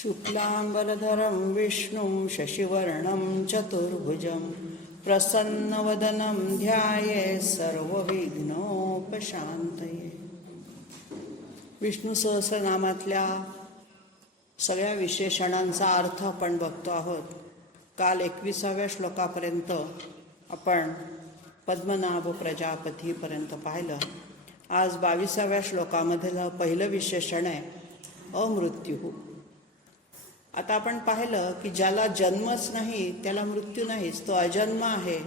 शुक्लांबरधरं विष्णुं शशिवर्णं चतुर्भुजं प्रसन्नवदनं ध्यायेत् सर्वविघ्नोपशान्तये। विष्णू सहस्रनामातल्या सगळ्या विशेषणांचा अर्थ आपण बघतो आहोत। काल 21व्या श्लोकापर्यंत आपण पद्मनाभ प्रजापतीपर्यंत पाहिलं। आज 22व्या श्लोकामधलं पहिलं विशेषण आहे अमृत्यू। आता आपण पाहिलं की ज्याला जन्मच नाही त्याला मृत्यू नाहीच, तो अजन्म आहे,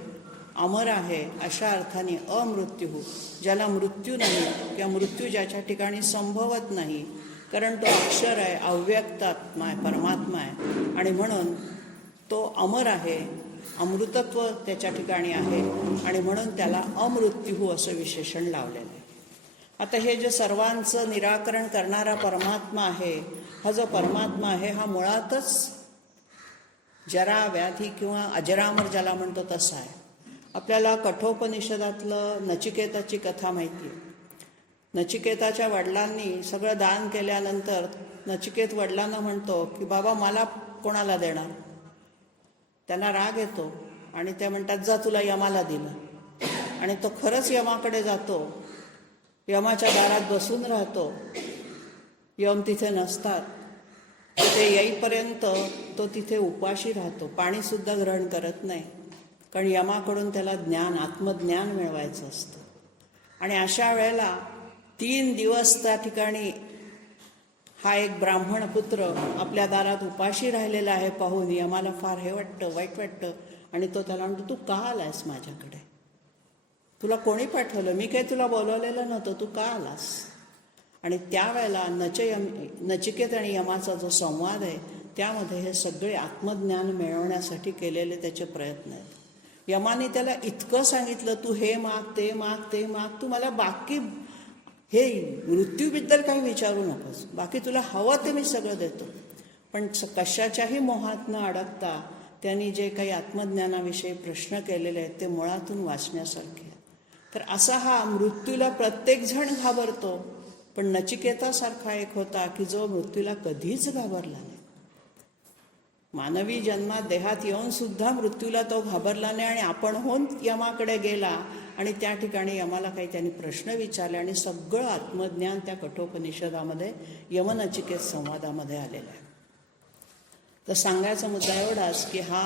अमर आहे, अशा अर्थाने अमृत्यू। ज्याला मृत्यू नाही किंवा मृत्यू ज्याच्या ठिकाणी संभवत नाही, कारण तो अक्षर आहे, अव्यक्त आत्मा आहे, परमात्मा आहे, आणि म्हणून तो अमर आहे, अमृतत्व त्याच्या ठिकाणी आहे, आणि म्हणून त्याला अमृत्यू असं विशेषण लावलेलं आहे। आता हे जे सर्वांचं निराकरण करणारा परमात्मा आहे, हा जो परमात्मा आहे हा मुळातच जरा व्याधी किंवा अजरामर ज्याला म्हणतो तसा आहे। आपल्याला कठोपनिषदातलं नचिकेताची कथा माहिती आहे। नचिकेताच्या वडिलांनी सगळं दान केल्यानंतर नचिकेत वडिलांना म्हणतो की बाबा मला कोणाला देणार। त्यांना राग येतो आणि ते म्हणतात जा तुला यमाला दिलं, आणि तो खरंच यमाकडे जातो, यमाच्या दारात बसून राहतो। यम तिथे नसतात, ते येईपर्यंत तो तिथे उपाशी राहतो, पाणीसुद्धा ग्रहण करत नाही, कारण यमाकडून त्याला ज्ञान, आत्मज्ञान मिळवायचं असतं। आणि अशा वेळेला 3 दिवस त्या ठिकाणी हा एक ब्राह्मण पुत्र आपल्या दारात उपाशी राहिलेला आहे पाहून यमाला फार हे वाटतं, वाईट वाटतं, आणि तो त्याला म्हणतो तू का आलायस माझ्याकडे, तुला पाठवलं, मी काही तुला बोलवलेलं नव्हतं, तू का आलास। आणि त्यावेळेला नचिकेत आणि यमाचा जो संवाद आहे त्यामध्ये हे सगळे आत्मज्ञान मिळवण्यासाठी केलेले त्याचे प्रयत्न आहेत। यमाने त्याला इतकं सांगितलं तू हे माग, ते माग, ते माग, तू मला बाकी हे मृत्यूबद्दल काही विचारू नकोस, बाकी तुला हवं ते मी सगळं देतो। पण कशाच्याही मोहात न अडकता त्यांनी जे काही आत्मज्ञानाविषयी प्रश्न केलेले आहेत ते मुळातून वाचण्यासारखे आहेत। तर असा हा मृत्यूला प्रत्येकजण घाबरतो, पण नचिकेतासारखा एक होता की जो मृत्यूला कधीच घाबरला नाही। मानवी जन्मात देहात येऊन सुद्धा मृत्यूला तो घाबरला नाही, आणि आपण होऊन यमाकडे गेला आणि त्या ठिकाणी यमाला काही त्यांनी प्रश्न विचारले, आणि सगळं आत्मज्ञान त्या कठोपनिषदामध्ये यमनचिकेत संवादामध्ये आलेलं आहे। तर सांगायचा मुद्दा एवढाच की हा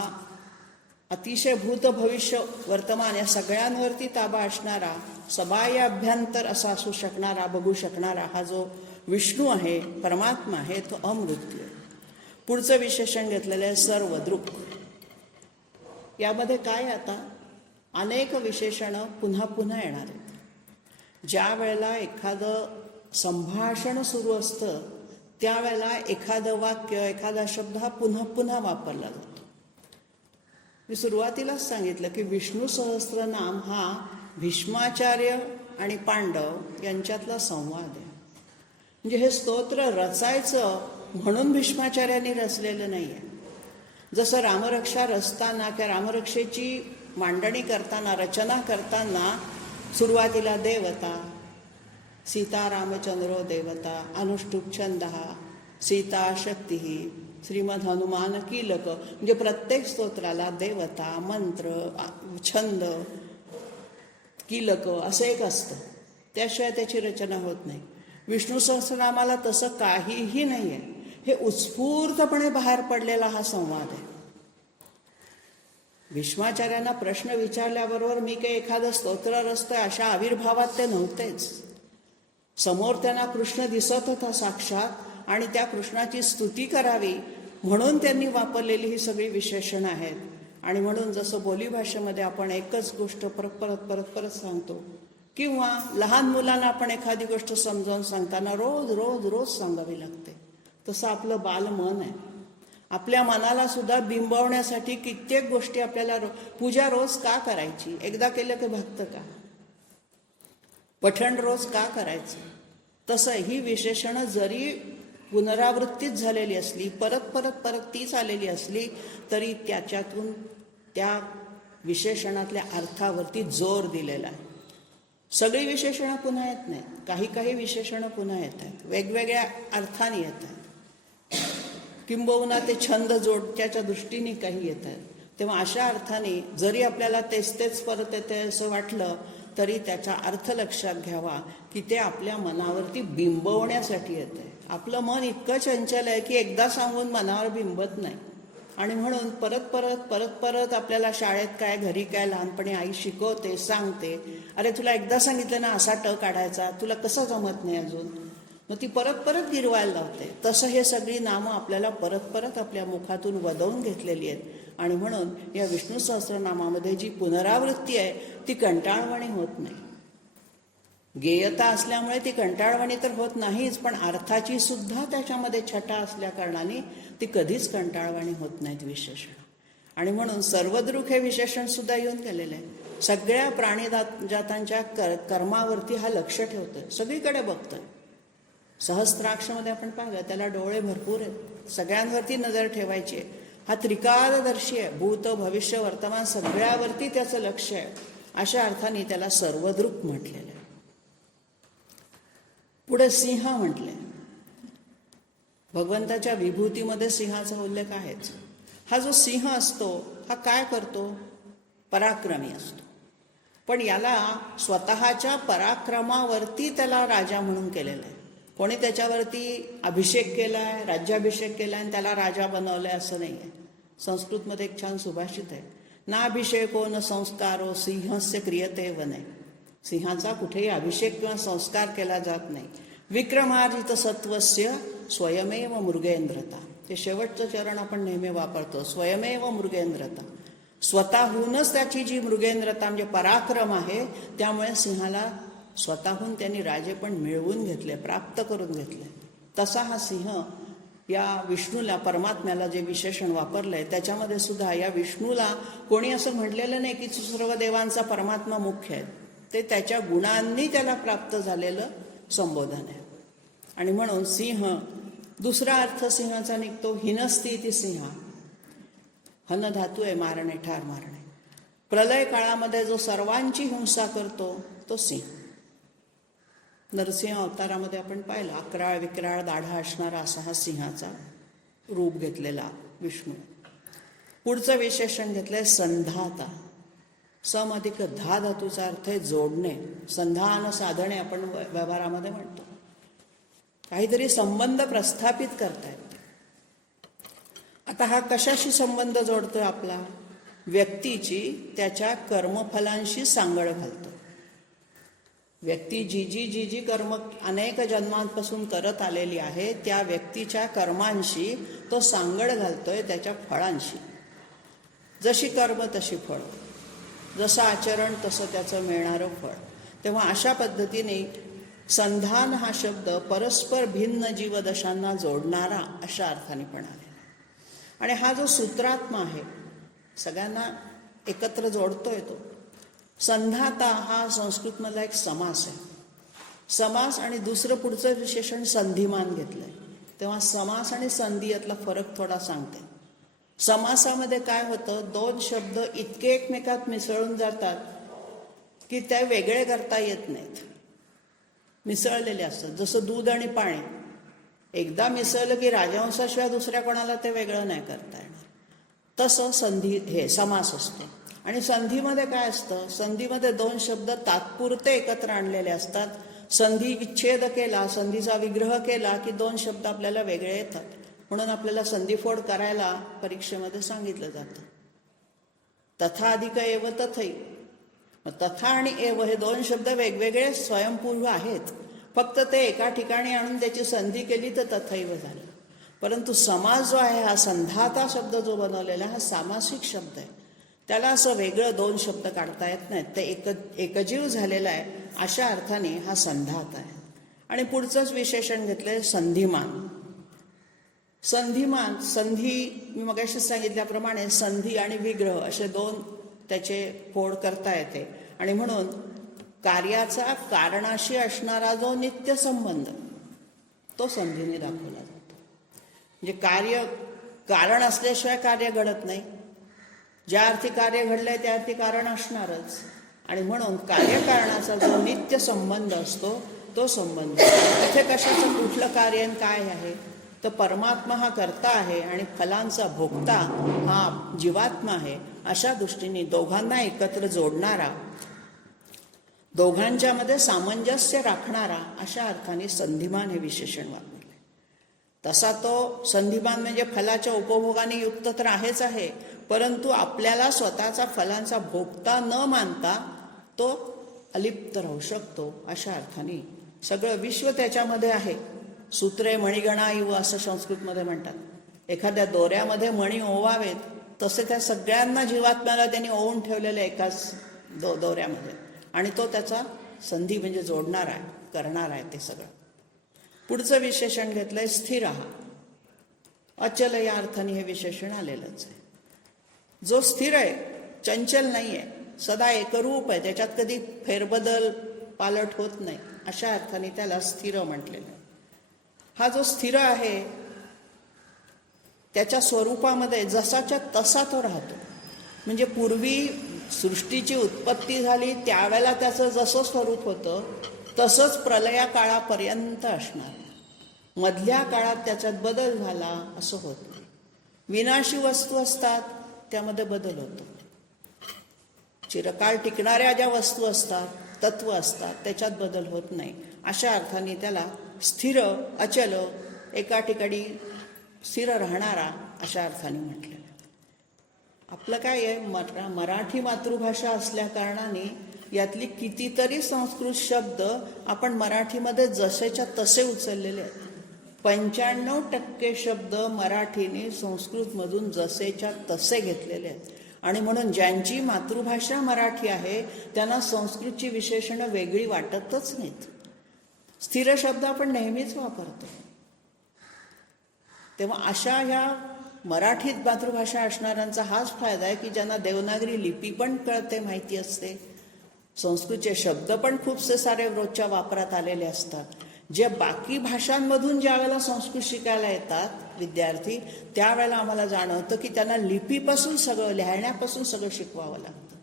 अतिशय भूत भविष्य वर्तमान या सगळ्यांवरती ताबा असणारा, सबाह्य अभ्यंतर असा असू शकणारा, बघू शकणारा हा जो विष्णू आहे, परमात्मा आहे, तो अमृत्यू आहे। पुढचं विशेषण घेतलेलं आहे सर्वदृक्। यामध्ये काय, आता अनेक विशेषणं पुन्हा पुन्हा येणार आहेत। ज्या वेळेला एखादं संभाषण सुरू असतं त्यावेळेला एखादं वाक्य, एखादा शब्द हा पुन्हा पुन्हा वापरला जातो। मी सुरुवातीलाच सांगितलं की विष्णू सहस्त्रनाम हा भीष्माचार्य आणि पांडव यांच्यातला संवाद आहे। म्हणजे हे स्तोत्र रचायचं म्हणून भीष्माचार्यांनी रचलेलं नाही आहे। जसं रामरक्षा रचताना किंवा रामरक्षेची मांडणी करताना, रचना करताना सुरुवातीला देवता, सीता रामचंद्रो देवता, अनुष्टुप छंद, सीता शक्ती, श्रीमद हनुमान कीलक, म्हणजे प्रत्येक स्तोत्राला देवता, मंत्र, छंद, कीलक असं एक असतं, त्याशिवाय त्याची रचना होत नाही। विष्णू सहस्रनामाला तसं काहीही नाही आहे। हे उत्स्फूर्तपणे बाहेर पडलेला हा संवाद आहे। भीष्माचार्यांना प्रश्न विचारल्याबरोबर मी काही एखादं स्तोत्र रचतोय अशा आविर्भावात ते नव्हतेच। समोर त्यांना कृष्ण दिसत होता साक्षात, आणि त्या कृष्णाची स्तुती करावी म्हणून त्यांनी वापरलेली ही सगळी विशेषणं आहेत। आणि म्हणून जसं बोलीभाषेमध्ये आपण एकच गोष्ट परत परत परत परत सांगतो, किंवा लहान मुलांना आपण एखादी गोष्ट समजावून सांगताना रोज रोज रोज सांगावी लागते, तसं आपलं बालमन आहे। आपल्या मनाला सुद्धा बिंबवण्यासाठी कित्येक गोष्टी आपल्याला पूजा रोज का करायची, एकदा केलं की भक्त का, पठण रोज का करायचं, तसं ही विशेषणं जरी पुनरावृत्तीच झालेली असली, परत परत परत तीच आलेली असली, तरी त्याच्यातून त्या विशेषणातल्या अर्थावरती जोर दिलेला आहे। सगळी विशेषणं पुन्हा येत नाहीत, काही काही विशेषणं पुन्हा येत आहेत, वेगवेगळ्या अर्थाने येत आहेत। किंबहुना ते छंद जोडत्याच्या दृष्टीने काही येत आहेत. तेव्हा अशा अर्थाने जरी आपल्याला तेच तेच परत येते असं वाटलं तरी त्याचा अर्थ लक्षात घ्यावा की ते आपल्या मनावरती बिंबवण्यासाठी येत आहे. आपलं मन इतकं चंचल आहे की एकदा सांगून मनावर बिंबत नाही. आणि म्हणून परत परत परत परत आपल्याला शाळेत काय, घरी काय, लहानपणी आई शिकवते, सांगते, अरे तुला एकदा सांगितलं ना असा ट काढायचा, तुला कसं जमत नाही अजून, मग ती परत परत गिरवायला लावते. तसं हे सगळी नामं आपल्याला परत परत आपल्या मुखातून वदवून घेतलेली आहेत. आणि म्हणून या विष्णू सहस्रनामामध्ये जी पुनरावृत्ती आहे ती कंटाळवाणी होत नाही. गेयता असल्यामुळे ती कंटाळवाणी तर होत नाहीच, पण अर्थाची सुद्धा त्याच्यामध्ये छटा असल्या कारणाने ती कधीच कंटाळवाणी होत नाहीत विशेषण. आणि म्हणून सर्वदृक हे विशेषण सुद्धा येऊन गेलेलं आहे. सगळ्या प्राणीजातांच्या कर्मावरती हा लक्ष ठेवतोय, सगळीकडे बघतोय. सहस्त्राक्षमध्ये आपण पाहिलं त्याला डोळे भरपूर आहेत, सगळ्यांवरती नजर ठेवायची आहे. हा त्रिकालदर्शी आहे, भूत भविष्य वर्तमान सगळ्यावरती त्याचं लक्ष आहे. अशा अर्थाने त्याला सर्वदृक म्हटलेलं आहे. पुढे सिंह म्हटले. भगवंताच्या विभूतीमध्ये सिंहाचा उल्लेख आहेच. हा जो सिंह असतो हा काय करतो? पराक्रमी असतो. पण याला स्वतःच्या पराक्रमावरती त्याला राजा म्हणून केलेलं आहे. कोणी त्याच्यावरती अभिषेक केलाय, राज्याभिषेक केलाय आणि त्याला राजा बनवलंय असं नाही आहे. संस्कृतमध्ये एक छान सुभाषित आहे, ना अभिषेको न संस्कारो सिंहस्य क्रियते वने. सिंहाचा कुठेही अभिषेक किंवा संस्कार केला जात नाही. विक्रमार्जित सत्वस्य स्वयमेव मृगेंद्रता. ते शेवटचं चरण आपण नेहमी वापरतो, स्वयमेव मृगेंद्रता. स्वतःहूनच त्याची जी मृगेंद्रता म्हणजे पराक्रम आहे, त्यामुळे सिंहाला स्वतःहून त्यांनी राजे पण मिळवून घेतले, प्राप्त करून घेतले. तसा हा सिंह या विष्णूला, परमात्म्याला जे विशेषण वापरलंय त्याच्यामध्ये सुद्धा या विष्णूला कोणी असं म्हटलेलं नाही की सर्व देवांचा परमात्मा मुख्य आहे. ते त्याच्या गुणांनी त्याला प्राप्त झालेलं संबोधन आहे. आणि म्हणून सिंह, दुसरा अर्थ सिंहाचा निघतो हिनस्ती इति सिंह. हन धातू आहे, मारणे, ठार मारणे. प्रलय काळामध्ये जो सर्वांची हिंसा करतो तो सिंह. नरसिंह अवतारामध्ये आपण पाहिलं, अकराळ विक्राळ दाढा असणारा असा हा सिंहाचा रूप घेतलेला विष्णू. पुढचं विशेषण घेतलंय संधाता. सम अधिक धा धातूचा अर्थ आहे जोडणे, संधान साधणे आपण व्यवहारामध्ये म्हणतो. काहीतरी संबंध प्रस्थापित करतायत. आता हा कशाशी संबंध जोडतोय आपला? व्यक्तीची त्याच्या कर्मफलांशी सांगड घालतो. व्यक्ती जी जी कर्म अनेक जन्मांपासून करत आलेली आहे त्या व्यक्तीच्या कर्मांशी तो सांगड घालतोय, त्याच्या फळांशी. जशी कर्म तशी फळ, जसं आचरण तसं त्याचं मिळणारं फळ. तेव्हा अशा पद्धतीने संधान हा शब्द परस्पर भिन्न जीवदशांना जोडणारा अशा अर्थाने पण आलेला. आणि हा जो सूत्रात्मा आहे सगळ्यांना एकत्र जोडतोय तो. संधाता हा संस्कृतमधला एक समास आहे. समास आणि दुसरं पुढचं विशेषण संधिमान घेतलंय. तेव्हा समास आणि संधी यातला फरक थोडा सांगते. समासामध्ये काय होतं, दोन शब्द इतके एकमेकात मिसळून जातात की त्या वेगळे करता येत नाहीत, मिसळलेले असतात. जसं दूध आणि पाणी एकदा मिसळलं की राजहंसाशिवाय दुसऱ्या कोणाला ते वेगळं नाही करता येणार. तसं संधी हे समास असतो. आणि संधीमध्ये काय असतं, संधीमध्ये दोन शब्द तात्पुरते एकत्र आणलेले असतात. संधी विच्छेद केला, संधीचा विग्रह केला की दोन शब्द आपल्याला वेगळे येतात. म्हणून आपल्याला संधिफोड करायला परीक्षेमध्ये सांगितलं जातं. तथा अधिक एव तथै. तथा आणि एव हे दोन शब्द वेगवेगळे स्वयंपूर्व आहेत, फक्त ते एका ठिकाणी आणून त्याची संधी केली तर तथैव झालं. परंतु समास जो आहे हा संधाता शब्द जो बनवलेला हा सामासिक शब्द आहे. त्याला असं वेगळं दोन शब्द काढता येत नाहीत, ते एकजीव झालेला आहे. अशा अर्थाने हा संधात आहे. आणि पुढचंच विशेषण घेतलंय संधिमान. संधिमान, संधी मी मगाशी सांगितल्याप्रमाणे संधी आणि विग्रह असे दोन त्याचे फोड करता येते. आणि म्हणून कार्याचा कारणाशी असणारा जो नित्य संबंध तो संधीने दाखवला जातो. म्हणजे कारण असल्याशिवाय कार्य घडत नाही. ज्या अर्थी कार्य घडलंय त्या अर्थी कारण असणारच. आणि म्हणून कार्यकारणाचा जो नित्य संबंध असतो तो संबंध. इथे कशाचं कुठलं कार्य काय आहे तर परमात्मा हा कर्ता आहे आणि फलांचा भोक्ता हा जीवात्मा आहे. अशा दृष्टीने दोघांना एकत्र जोडणारा, दोघांच्यामध्ये सामंजस्य राखणारा, अशा अर्थाने संधिमान हे विशेषण वापरले. तसा तो संधिमान म्हणजे फलाच्या उपभोगाने युक्त तर आहेच आहे, परंतु आपल्याला स्वतःचा फलांचा भोगता न मानता तो अलिप्त राहू शकतो. अशा अर्थाने सगळं विश्व त्याच्यामध्ये आहे. सूत्रे मणिगणा इव असं संस्कृतमध्ये म्हणतात. एखाद्या दोऱ्यामध्ये मणी ओवावेत तसे त्या सगळ्यांना जीवात्म्याला त्यांनी ओवून ठेवलेलं एकाच दोऱ्यामध्ये, आणि तो त्याचा संधी म्हणजे जोडणार आहे, करणार आहे ते सगळं. पुढचं विशेषण घेतलंय स्थिर. अचल या अर्थाने हे विशेषण आलेलंच आहे. जो स्थिर आहे, चंचल नाही आहे, सदा एकरूप आहे, त्याच्यात कधी फेरबदल पालट होत नाही, अशा अर्थाने त्याला स्थिर म्हटलेलं आहे. हा जो स्थिर आहे त्याच्या स्वरूपामध्ये जसाच्या तसा तो राहतो. म्हणजे पूर्वी सृष्टीची उत्पत्ती झाली त्यावेळेला त्याचं जसं स्वरूप होतं तसंच प्रलया काळापर्यंत असणार. मधल्या काळात त्याच्यात बदल झाला असं होत नाही. विनाशी वस्तू असतात त्यामध्ये बदल होतो. चिरकाळ टिकणाऱ्या ज्या वस्तू असतात, तत्व असतात, त्याच्यात बदल होत नाही. अशा अर्थाने त्याला स्थिर, अचल, एका ठिकाणी स्थिर राहणारा अशा अर्थाने म्हटलेलं. आपलं काय आहे, मराठी मातृभाषा असल्या कारणाने यातली कितीतरी संस्कृत शब्द आपण मराठीमध्ये जसेच्या तसे उचललेले आहेत. 95% शब्द मराठीने संस्कृतमधून जसेच्या तसे घेतलेले आहेत. आणि म्हणून ज्यांची मातृभाषा मराठी आहे त्यांना संस्कृतची विशेषणं वेगळी वाटतच नाहीत. स्थिर शब्द आपण नेहमीच वापरतो. तेव्हा अशा ह्या मराठीत मातृभाषा असणाऱ्यांचा हाच फायदा आहे की ज्यांना देवनागरी लिपी पण कळते, माहिती असते, संस्कृतचे शब्द पण खूपसे सारे रोजच्या वापरात आलेले असतात. जे बाकी भाषांमधून ज्या वेळेला संस्कृत शिकायला येतात विद्यार्थी, त्यावेळेला आम्हाला जाणवतं की त्यांना लिपीपासून सगळं, लिहिण्यापासून सगळं शिकवावं लागतं.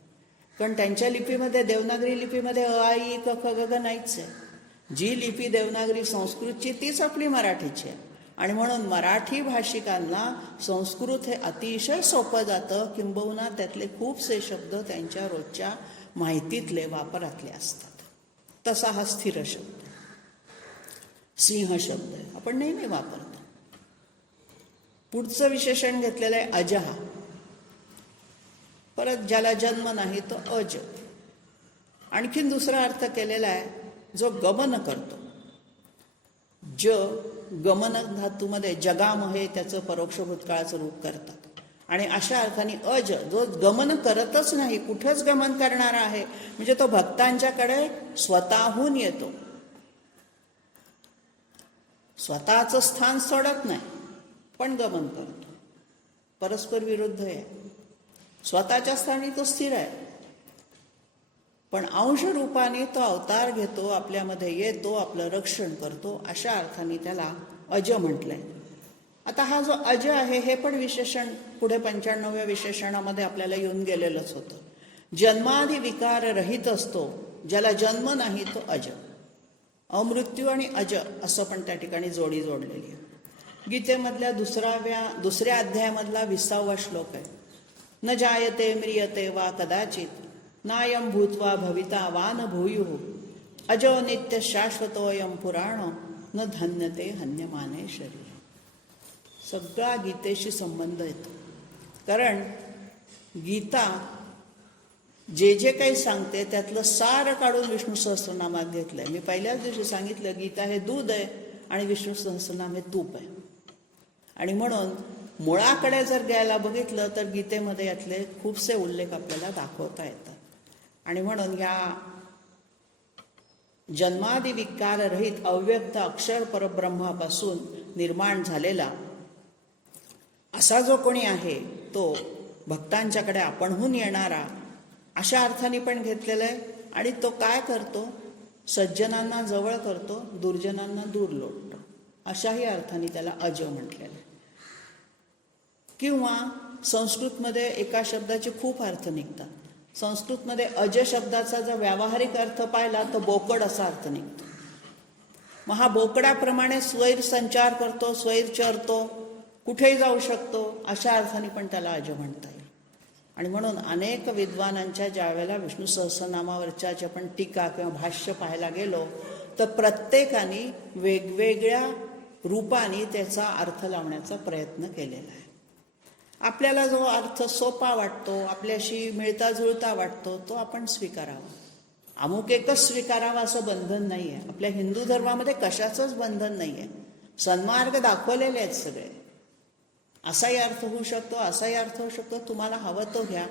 कारण त्यांच्या लिपीमध्ये, देवनागरी लिपीमध्ये अ, आ, इ, क, ख, ग, घ नाहीच आहे. जी लिपी देवनागरी संस्कृतची तीच आपली मराठीची आहे. आणि म्हणून मराठी भाषिकांना संस्कृत हे अतिशय सोपं जातं, किंबहुना त्यातले खूपसे शब्द त्यांच्या रोजच्या माहितीतले, वापरातले असतात. तसा हा स्थिर शब्द, सिंह शब्द आहे, आपण नेहमी वापरतो. पुढचं विशेषण घेतलेलं आहे अजहा. परत ज्याला जन्म नाही तो अज. आणखीन दुसरा अर्थ केलेला आहे, जो गमन करतो. ज गमन धातूमध्ये जगाम हे त्याचं परोक्ष भूतकाळाचं रूप करतात. आणि अशा अर्थाने अज, जो गमन करतच नाही, कुठंच गमन करणारा आहे, म्हणजे तो भक्तांच्याकडे स्वतःहून येतो, स्वतःचं स्थान सोडत नाही, पण गमन करतो. परस्पर विरुद्ध आहे. स्वतःच्या स्थानी तो स्थिर आहे, पण अंश रूपाने तो अवतार घेतो, आपल्यामध्ये येतो, आपलं रक्षण करतो. अशा अर्थाने त्याला अज म्हटलंय. आता हा जो अज आहे हे पण विशेषण पुढे 95व्या विशेषणामध्ये आपल्याला येऊन गेलेलंच होतं. जन्मादी विकार रहित असतो, ज्याला जन्म नाही तो अज. अमृत्यू आणि अज असं पण त्या ठिकाणी जोडी जोडलेली आहे. गीतेमधल्या दुसऱ्या अध्यायामधला 20वा श्लोक आहे. न जायते म्रियते वा कदाचित नायम भूत्वा भविता वा न भूयुः अजो नित्य शाश्वतोयम पुराणो न धन्यते हन्यमाने शरीर. सगळा गीतेशी संबंध येतो. कारण गीता जे जे काही सांगते त्यातलं सार काढून विष्णू सहस्रनामात घेतलंय. मी पहिल्याच दिवशी सांगितलं, गीता हे दूध आहे आणि विष्णू सहस्रनाम हे तूप आहे. आणि म्हणून मुळाकडे जर घ्यायला बघितलं तर गीतेमध्ये यातले खूपसे उल्लेख आपल्याला दाखवता येतात. आणि म्हणून या जन्मादी विकार रहित अव्यक्त अक्षर परब्रह्मापासून निर्माण झालेला असा जो कोणी आहे तो भक्तांच्याकडे आपणहून येणारा, अशा अर्थाने पण घेतलेला आहे. आणि तो काय करतो, सज्जनांना जवळ करतो, दुर्जनांना दूर लोटतो, अशाही अर्थाने त्याला अज म्हटलेलं आहे. किंवा संस्कृतमध्ये एका शब्दाचे खूप अर्थ निघतात. संस्कृतमध्ये अज शब्दाचा जर व्यावहारिक अर्थ पाहिला तर बोकड असा अर्थ निघतो. मग हा बोकडाप्रमाणे स्वैर संचार करतो, स्वैर चरतो, कुठेही जाऊ शकतो, अशा अर्थाने पण त्याला अज म्हणता येईल. आणि म्हणून अनेक विद्वानांच्या ज्या वेळेला विष्णू सहस्रनामावरच्या ज्या आपण टीका किंवा भाष्य पाहायला गेलो तर प्रत्येकाने वेगवेगळ्या रूपाने त्याचा अर्थ लावण्याचा प्रयत्न केलेला आहे. आपल्याला जो अर्थ सोपा वाटतो, आपल्याशी मिळता जुळता वाटतो, तो आपण स्वीकारावा. अमुक एकच स्वीकारावा असं बंधन नाही आहे. आपल्या हिंदू धर्मामध्ये कशाचंच बंधन नाही आहे. सन्मार्ग दाखवलेले आहेत सगळे. असाही अर्थ होऊ शकतो, असाही अर्थ होऊ शकतो, तुम्हाला हवं तो घ्या.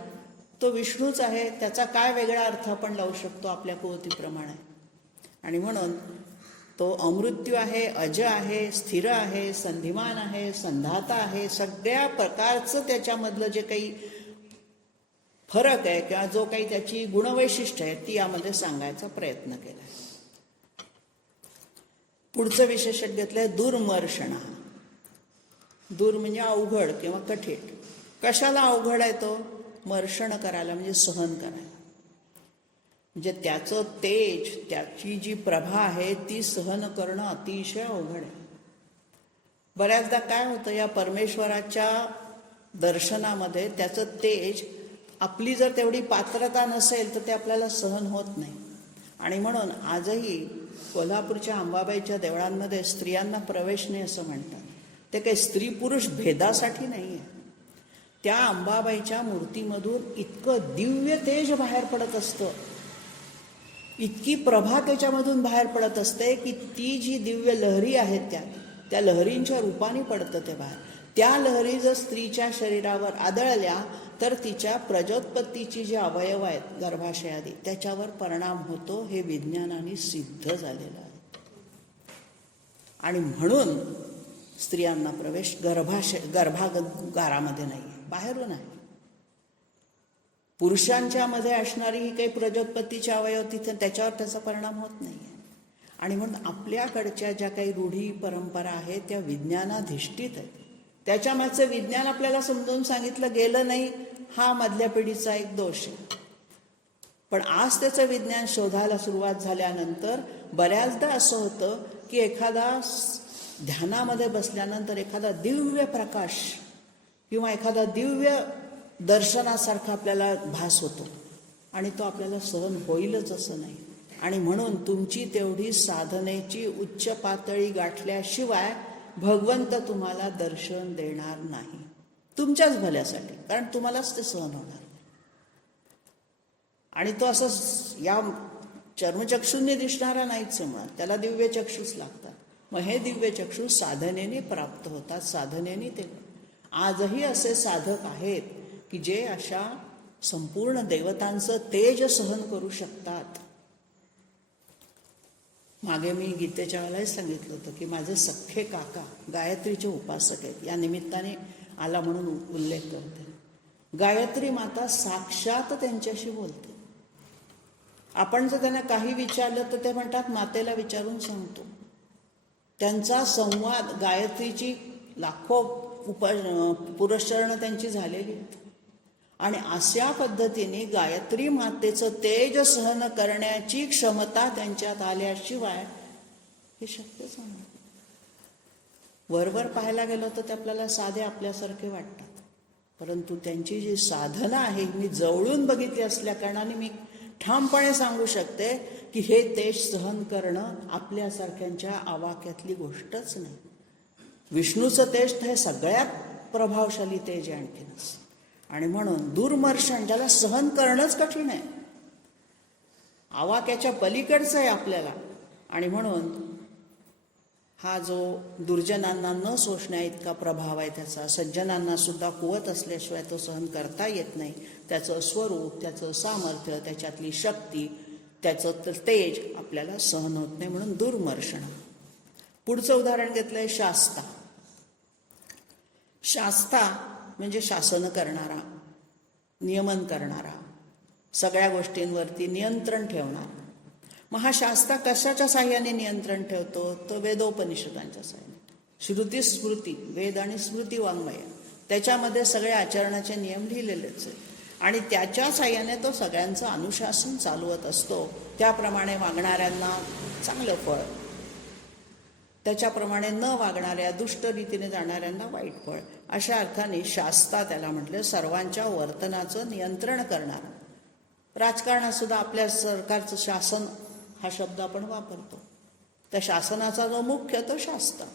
तो विष्णूच आहे, त्याचा काय वेगळा अर्थ आपण लावू शकतो आपल्या कुवतीप्रमाणे. आणि म्हणून तो अमृत्यू आहे, अज आहे, स्थिर आहे, संधिमान आहे, संधाता आहे. सगळ्या प्रकारचं त्याच्यामधलं जे काही फरक आहे किंवा जो काही त्याची गुणवैशिष्ट्य आहे ती यामध्ये सांगायचा प्रयत्न केला. पुढचं विशेषण घेतलंय दुर्मर्षणा. दूर म्हणजे अवघड किंवा कठीण. कशाला अवघड आहे तो? मर्षण करायला म्हणजे सहन करायला. म्हणजे त्याचं तेज, त्याची जी प्रभा आहे ती सहन करणं अतिशय अवघड आहे. बऱ्याचदा काय होतं, या परमेश्वराच्या दर्शनामध्ये त्याचं तेज, आपली जर तेवढी पात्रता नसेल तर ते आपल्याला सहन होत नाही. आणि म्हणून आजही कोल्हापूरच्या अंबाबाईच्या देवळांमध्ये स्त्रियांना प्रवेश नाही असं म्हणतात. ते काही स्त्री पुरुष भेदासाठी नाही आहे. त्या अंबाबाईच्या मूर्तीमधून इतकं दिव्य तेज बाहेर पडत असतं, इतकी प्रभा त्याच्यामधून बाहेर पडत असते की ती जी दिव्य लहरी आहेत त्या लहरींच्या रूपाने पडतं ते बाहेर. त्या लहरी जर स्त्रीच्या शरीरावर आदळल्या तर तिच्या प्रजोत्पत्तीची जी अवयव आहेत गर्भाशयादी त्याच्यावर परिणाम होतो. हे विज्ञानाने सिद्ध झालेलं आहे. आणि म्हणून स्त्रियांना प्रवेश गर्भागारामध्ये नाही, बाहेरून आहे. पुरुषांच्या मध्ये असणारी ही काही प्रजोत्पत्तीची अवयव तिथे त्याच्यावर त्याचा परिणाम होत नाही. आणि म्हणून आपल्याकडच्या ज्या काही रूढी परंपरा आहेत त्या विज्ञानाधिष्ठित आहेत. त्याच्यामागचं विज्ञान आपल्याला समजावून सांगितलं गेलं नाही, हा मधल्या पिढीचा एक दोष आहे. पण आज त्याचं विज्ञान शोधायला सुरुवात झाल्यानंतर बऱ्याचदा असं होतं की एखादा ध्यानामध्ये बसल्यानंतर एखादा दिव्य प्रकाश किंवा एखादा दिव्य दर्शनासारखा आपल्याला भास होतो आणि तो आपल्याला सहन होईलच असं नाही. आणि म्हणून तुमची तेवढी साधनेची उच्च पातळी गाठल्याशिवाय भगवंत तुम्हाला दर्शन देणार नाही, तुमच्याच भल्यासाठी, कारण तुम्हालाच ते सहन होणार. आणि तो असं या चर्मचक्षूंनी दिसणारा नाहीच मुळात, त्याला दिव्य चक्षूच लागतात. मग हे दिव्य चक्षू साधनेने प्राप्त होतात, साधनेने ते. आजही असे साधक आहेत की जे अशा संपूर्ण देवतांचं तेज सहन करू शकतात. मागे मी गीतेच्या वेळेलाही सांगितलं होतं की माझे सख्खे काका गायत्रीचे उपासक आहेत. या निमित्ताने आला म्हणून उल्लेख करते. गायत्री माता साक्षात त्यांच्याशी बोलते. आपण जर त्यांना काही विचारलं तर ते म्हणतात मातेला विचारून सांगतो. त्यांचा संवाद, गायत्रीची लाखो पुरस्चरणं त्यांची झालेली आहेत. आणि अशा पद्धतीने गायत्री मातेचं तेज सहन करण्याची क्षमता त्यांच्यात आल्याशिवाय हे शक्यच नाही. वरवर पाहायला गेलो तर ते आपल्याला साधे आपल्यासारखे वाटतात, परंतु त्यांची जी साधना आहे मी जवळून बघितली असल्या कारणाने मी ठामपणे सांगू शकते की हे तेज सहन करणं आपल्यासारख्यांच्या आवाक्यातली गोष्टच नाही. विष्णूचं तेज हे सगळ्यात प्रभावशाली तेज आहे आणखीनच. आणि म्हणून दुर्मर्षण, ज्याला सहन करणंच कठीण आहे, आवाक्याच्या पलीकडचं आहे आपल्याला. आणि म्हणून हा जो दुर्जनांना न सोसण्या इतका प्रभाव आहे त्याचा, सज्जनांना सुद्धा कुवत असल्याशिवाय तो सहन करता येत नाही. त्याचं स्वरूप, त्याचं सामर्थ्य, त्याच्यातली शक्ती, त्याचं तेज आपल्याला सहन होत नाही. म्हणून दुर्मर्षण. पुढचं उदाहरण घेतलंय शास्ता. शास्ता म्हणजे शासन करणारा, नियमन करणारा, सगळ्या गोष्टींवरती नियंत्रण ठेवणारा. मग हा शास्ता कशाच्या साह्याने नियंत्रण ठेवतो? तो वेदोपनिषदांच्या साह्याने. श्रुती स्मृती, वेद आणि स्मृती वाङ्मय, त्याच्यामध्ये सगळे आचरणाचे नियम लिहिलेलेच आहेत. आणि त्याच्या साह्याने तो सगळ्यांचं अनुशासन चालवत असतो. त्याप्रमाणे वागणाऱ्यांना चांगलं फळ, त्याच्याप्रमाणे न वागणाऱ्या, दुष्ट रीतीने जाणाऱ्यांना वाईट फळ. अशा अर्थाने शास्ता त्याला म्हटले, सर्वांच्या वर्तनाचं नियंत्रण करणारा. राजकारणात सुद्धा आपल्या सरकारचं शासन हा शब्द आपण वापरतो. त्या शासनाचा जो मुख्य तो शास्ता.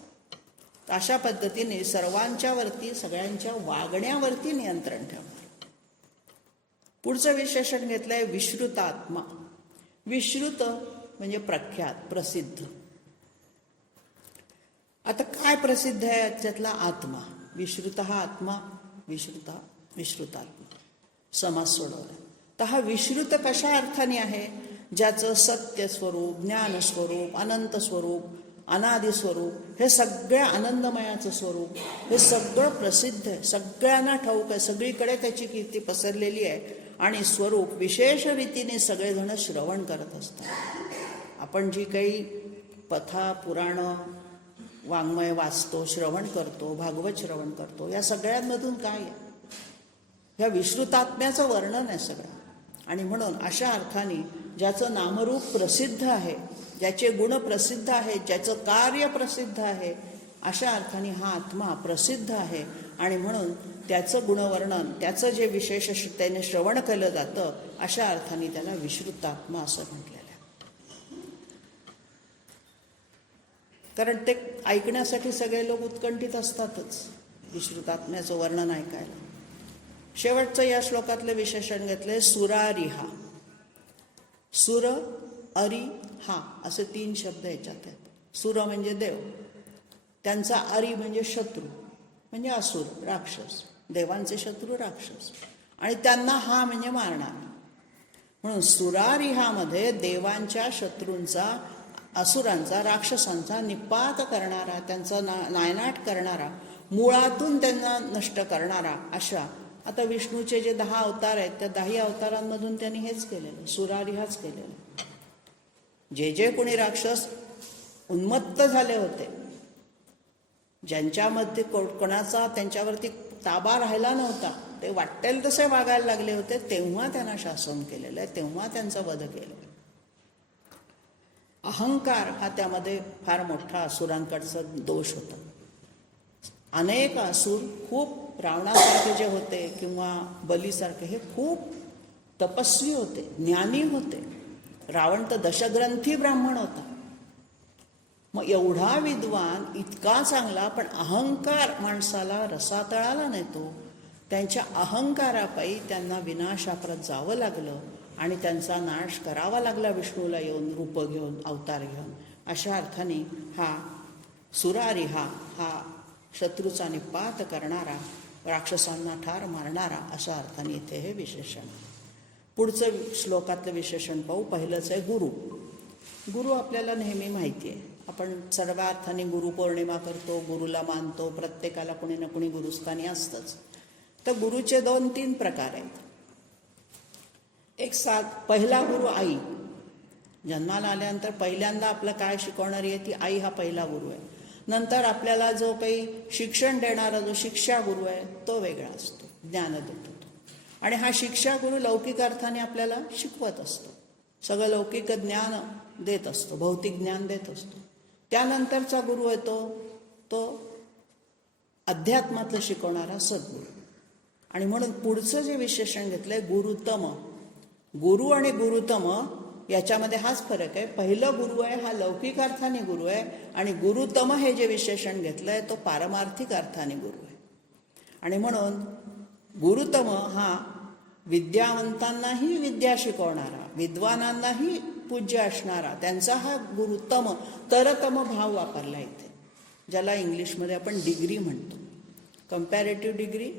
अशा पद्धतीने सर्वांच्यावरती, सगळ्यांच्या वागण्यावरती नियंत्रण ठेवणार. पुढचं विशेषण घेतलंय विश्रुतात्मा. विश्रुत म्हणजे प्रख्यात, प्रसिद्ध. आता काय प्रसिद्ध आहे याच्यातला? आत्मा. विश्रुत हा आत्मा, विश्रुतात्मा समास सोडवला. तर हा विश्रुत कशा अर्थाने आहे? ज्याचं सत्य स्वरूप, ज्ञान स्वरूप, अनंत स्वरूप, अनादि स्वरूप, हे सगळ्या आनंदमयाचं स्वरूप, हे सगळं प्रसिद्ध आहे, सगळ्यांना ठाऊक आहे, सगळीकडे त्याची कीर्ती पसरलेली आहे. आणि स्वरूप विशेष रीतीने सगळेजण श्रवण करत असतात. आपण जी काही कथा, पुराणं, वाङ्मय वाचतो, श्रवण करतो, भागवत श्रवण करतो, या सगळ्यांमधून काय आहे? ह्या विश्रुतात्म्याचं वर्णन आहे सगळं. आणि म्हणून अशा अर्थाने ज्याचं नामरूप प्रसिद्ध आहे, ज्याचे गुण प्रसिद्ध आहेत, ज्याचं कार्य प्रसिद्ध आहे, अशा अर्थाने हा आत्मा प्रसिद्ध आहे. आणि म्हणून त्याचं गुणवर्णन, त्याचं जे विशेष त्याने श्रवण केलं जातं, अशा अर्थाने त्याला विश्रुतात्मा असं म्हटलेलं आहे. कारण ते ऐकण्यासाठी सगळे लोक उत्कंठित असतातच विश्रुतात्म्याचं वर्णन ऐकायला. शेवटचं या श्लोकातलं विशेषण घेतलंय सुरारिहा. सुर, अरि, हा असे 3 शब्द याच्यात आहेत. सुर म्हणजे देव, त्यांचा अरि म्हणजे शत्रू, म्हणजे असुर, राक्षस, देवांचे शत्रू राक्षस, आणि त्यांना हा म्हणजे मारणार. म्हणून सुरारिहामध्ये देवांच्या शत्रूंचा, असुरांचा, राक्षसांचा निपात करणारा, त्यांचा नायनाट करणारा, मुळातून त्यांना नष्ट करणारा. अशा आता विष्णूचे जे 10 अवतार आहेत, त्या 10 अवतारांमधून त्यांनी हेच केलेलं, सुरारिहाच केलेलं. जे जे कोणी राक्षस उन्मत्त झाले होते, ज्यांच्यामध्ये कोणाचा त्यांच्यावरती ताबा राहिला नव्हता, ते वाटेल तसे वागायला लागले होते, तेव्हा त्यांना शासन केलेलं आहे, तेव्हा त्यांचा वध केलेला आहे. अहंकार हा त्यामध्ये फार मोठा असुरांकडचा दोष होता. अनेक असुर, खूप रावणासारखे जे होते किंवा बलीसारखे, हे खूप तपस्वी होते, ज्ञानी होते. रावण तर दशग्रंथी ब्राह्मण होता. मग एवढा विद्वान, इतका चांगला, पण अहंकार माणसाला रसातळाला नेतो. त्यांच्या अहंकारापायी त्यांना विनाशाप्रत जावं लागलं आणि त्यांचा नाश करावा लागला विष्णूला येऊन, रूप घेऊन, अवतार घेऊन. अशा अर्थाने हा सुरारिहा, हा शत्रूचा निपात करणारा, राक्षसांना ठार मारणारा, अशा अर्थाने इथे हे विशेषण. पुढचं श्लोकातलं विशेषण पाहू. पहिलंच आहे गुरु. गुरु आपल्याला नेहमी माहिती आहे. आपण सर्व अर्थाने गुरुपौर्णिमा करतो, गुरुला मानतो, प्रत्येकाला कोणी ना कोणी गुरुस्थानी असतंच. तर गुरुचे 2-3 प्रकार आहेत. पहिला गुरु आई. जन्माला आल्यानंतर पहिल्यांदा आपलं काय शिकवणारी आहे ती आई, हा पहिला गुरु आहे. नंतर आपल्याला जो काही शिक्षण देणारा जो शिक्षा गुरु आहे तो वेगळा असतो, ज्ञान देतो तो. आणि हा शिक्षा गुरु लौकिक अर्थाने आपल्याला शिकवत असतो, सगळं लौकिक ज्ञान देत असतो, भौतिक ज्ञान देत असतो. त्यानंतरचा गुरु आहे तो अध्यात्मातलं शिकवणारा सद्गुरू. आणि म्हणून पुढचं जे विशेषण घेतलंय गुरुतम. गुरु आणि गुरुतम याच्यामध्ये हाच फरक आहे. पहिलं गुरु आहे हा लौकिक अर्थाने गुरु आहे, आणि गुरुतम हे जे विशेषण घेतलंय तो पारमार्थिक अर्थाने गुरु आहे. आणि म्हणून गुरुतम हा विद्यावंतांनाही विद्या शिकवणारा, विद्वानांनाही पूज्य असणारा, त्यांचा हा गुरुतम, तरतम भाव वापरला इथे, ज्याला इंग्लिशमध्ये आपण डिग्री म्हणतो. कंपॅरेटिव्ह डिग्री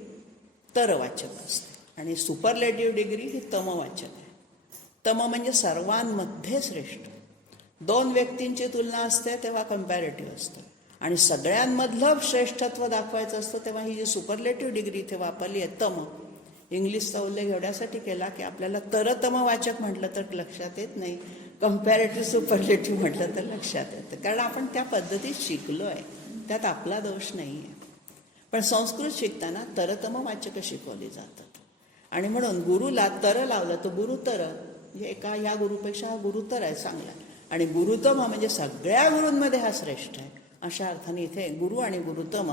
तरवाचक असते आणि सुपरलेटिव्ह डिग्री ही तमवाचक आहे. तम म्हणजे सर्वांमध्ये श्रेष्ठ. 2 व्यक्तींची तुलना असते तेव्हा कंपॅरेटिव्ह असतं, आणि सगळ्यांमधलं श्रेष्ठत्व दाखवायचं असतं तेव्हा ही जी सुपरलेटिव्ह डिग्री इथे वापरली आहे तम, इंग्लिशचा उल्लेख एवढ्यासाठी केला की आपल्याला तरतमवाचक म्हटलं तर लक्षात येत नाही, कंपॅरेटिव्ह सुपरलेटिव्ह म्हटलं तर लक्षात येतं, कारण आपण त्या पद्धतीत शिकलो आहे, त्यात आपला दोष नाही आहे. पण संस्कृत शिकताना तरतमवाचक शिकवली जातात. आणि म्हणून गुरुला तर लावलं तर गुरुतर, एका या गुरुपेक्षा हा गुरुतर आहे चांगला. आणि गुरुतम म्हणजे सगळ्या गुरूंमध्ये हा श्रेष्ठ आहे. अशा अर्थाने इथे गुरु आणि गुरुतम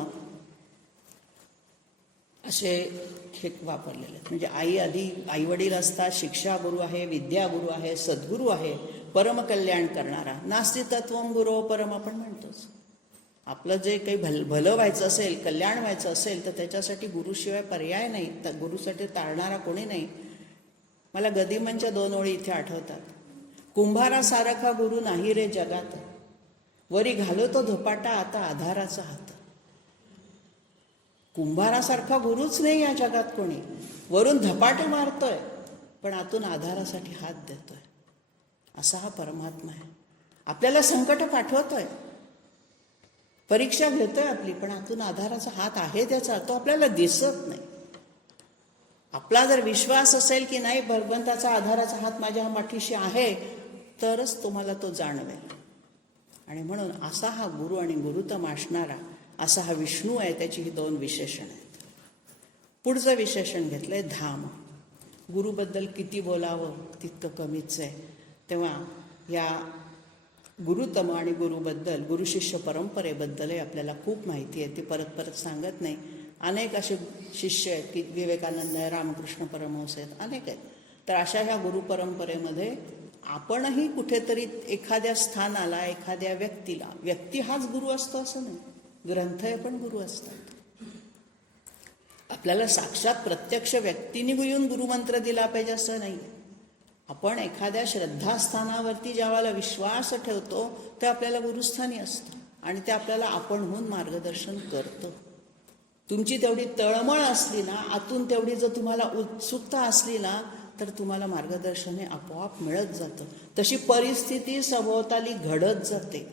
असे हे वापरलेले आहेत. म्हणजे आई वडील असतात, शिक्षा गुरु आहे, विद्या गुरु आहे, सद्गुरू आहे, परमकल्याण करणारा. नास्ति तत्वम गुरो परम आपण म्हणतोच. आपलं जे काही भलं व्हायचं असेल, कल्याण व्हायचं असेल तर त्याच्यासाठी गुरुशिवाय पर्याय नाही. तर गुरुसाठी टाळणारा कोणी नाही. मला गदिमांच्या 2 ओळी इथे आठवतात. कुंभारासारखा गुरु नाही रे जगात, वरी घालतो धपाटा आता आधाराचा हात. कुंभारासारखा गुरुच नाही या जगात कोणी. वरून धपाटे मारतोय पण आतून आधारासाठी हात देतोय. असा हा परमात्मा आहे. आपल्याला संकट पाठवतोय, परीक्षा घेतोय आपली, पण आतून आधाराचा हात आहे त्याचा. तो आपल्याला दिसत नाही. आपला जर विश्वास असेल की नाही भगवंताचा आधाराचा हात माझ्या पाठीशी आहे, तरच तुम्हाला तो जाणवेल. आणि म्हणून असा हा गुरु आणि गुरुतम असणारा असा हा विष्णू आहे. त्याची ही 2 विशेषण आहेत. पुढचं विशेषण घेतलंय धाम. गुरुबद्दल किती बोलावं तितकं कमीच आहे. तेव्हा या गुरुतम आणि गुरुबद्दल, गुरुशिष्य परंपरेबद्दलही आपल्याला खूप माहिती आहे. ती परत परत सांगत नाही. अनेक असे शिष्य आहेत की विवेकानंद आहे, रामकृष्ण परमहंस आहेत, अनेक आहेत. तर अशा ह्या गुरुपरंपरेमध्ये आपणही कुठेतरी एखाद्या स्थानाला, एखाद्या व्यक्तीला, व्यक्ती हाच गुरु असतो असं नाही, ग्रंथ पण गुरु असतात. आपल्याला साक्षात प्रत्यक्ष व्यक्तीने येऊन गुरुमंत्र दिला पाहिजे असं नाही. आपण एखाद्या श्रद्धास्थानावरती ज्यावेळेला विश्वास ठेवतो ते आपल्याला गुरुस्थानी असतं आणि ते आपल्याला आपणहून मार्गदर्शन करतं. तुमची तेवढी तळमळ असली ना, आतून तेवढी जर तुम्हाला उत्सुकता असली ना, तर तुम्हाला मार्गदर्शन हे आपोआप मिळत जातं. तशी परिस्थिती सभोवताली घडत जाते.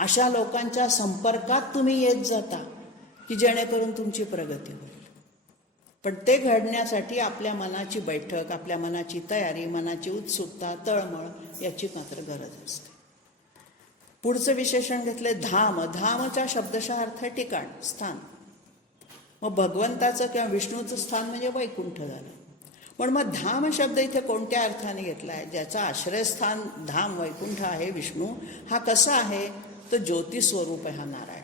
अशा लोकांच्या संपर्कात तुम्ही येत जाता की जेणेकरून तुमची प्रगती होईल. पण ते घडण्यासाठी आपल्या मनाची बैठक, आपल्या मनाची तयारी, मनाची उत्सुकता, तळमळ याची मात्र गरज असते. पुढचं विशेषण घेतलंय धाम. धामच्या शब्दशः अर्थ ठिकाण, स्थान. मग भगवंताचं किंवा विष्णूचं स्थान म्हणजे वैकुंठ झालं. पण मग धाम शब्द इथे कोणत्या अर्थाने घेतलाय? ज्याचा आश्रयस्थान धाम वैकुंठ आहे विष्णू, हा कसा आहे? तर ज्योतिस्वरूप आहे हा नारायण.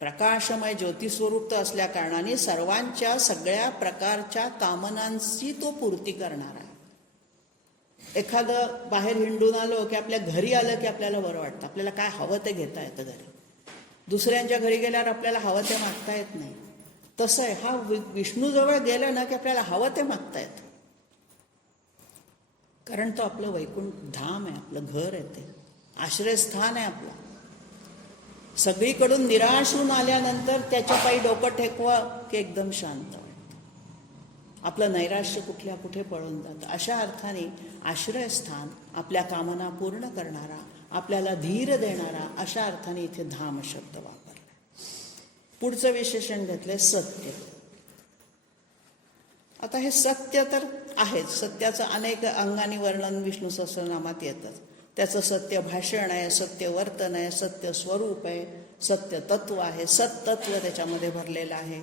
प्रकाशमय ज्योतिस्वरूप तर असल्या कारणाने सर्वांच्या सगळ्या प्रकारच्या कामनांची तो पूर्ती करणार आहे. एखादं बाहेर हिंडून आलो की आपल्या घरी आलं की आपल्याला बरं वाटतं. आपल्याला काय हवं ते घेता येतं घरी. दुसऱ्यांच्या घरी गेल्यावर आपल्याला हवं ते मागता येत नाही. तसं आहे, हा विष्णूजवळ गेलं ना की आपल्याला हवं ते मागता येतं. कारण तो आपलं वैकुंठ धाम आहे, आपलं घर आहे, ते आश्रयस्थान आहे आपलं. सगळीकडून निराश होऊन आल्यानंतर त्याच्या पायी डोकं टेकवा की एकदम शांत वाटतं. आपलं नैराश्य कुठल्या कुठे पळून जातं. अशा अर्थाने आश्रयस्थान, आपल्या कामना पूर्ण करणारा, आपल्याला धीर देणारा, अशा अर्थाने इथे धाम शब्द वापरला. पुढचं विशेषण घेतलंय सत्य. आता हे सत्य तर आहेच. सत्याचं अनेक अंगाने वर्णन विष्णू सहस्रनामात येतं. त्याचं सत्य भाषण आहे, सत्य वर्तन आहे, सत्य स्वरूप आहे, सत्य तत्व आहे, सत्तत्व त्याच्यामध्ये भरलेलं आहे.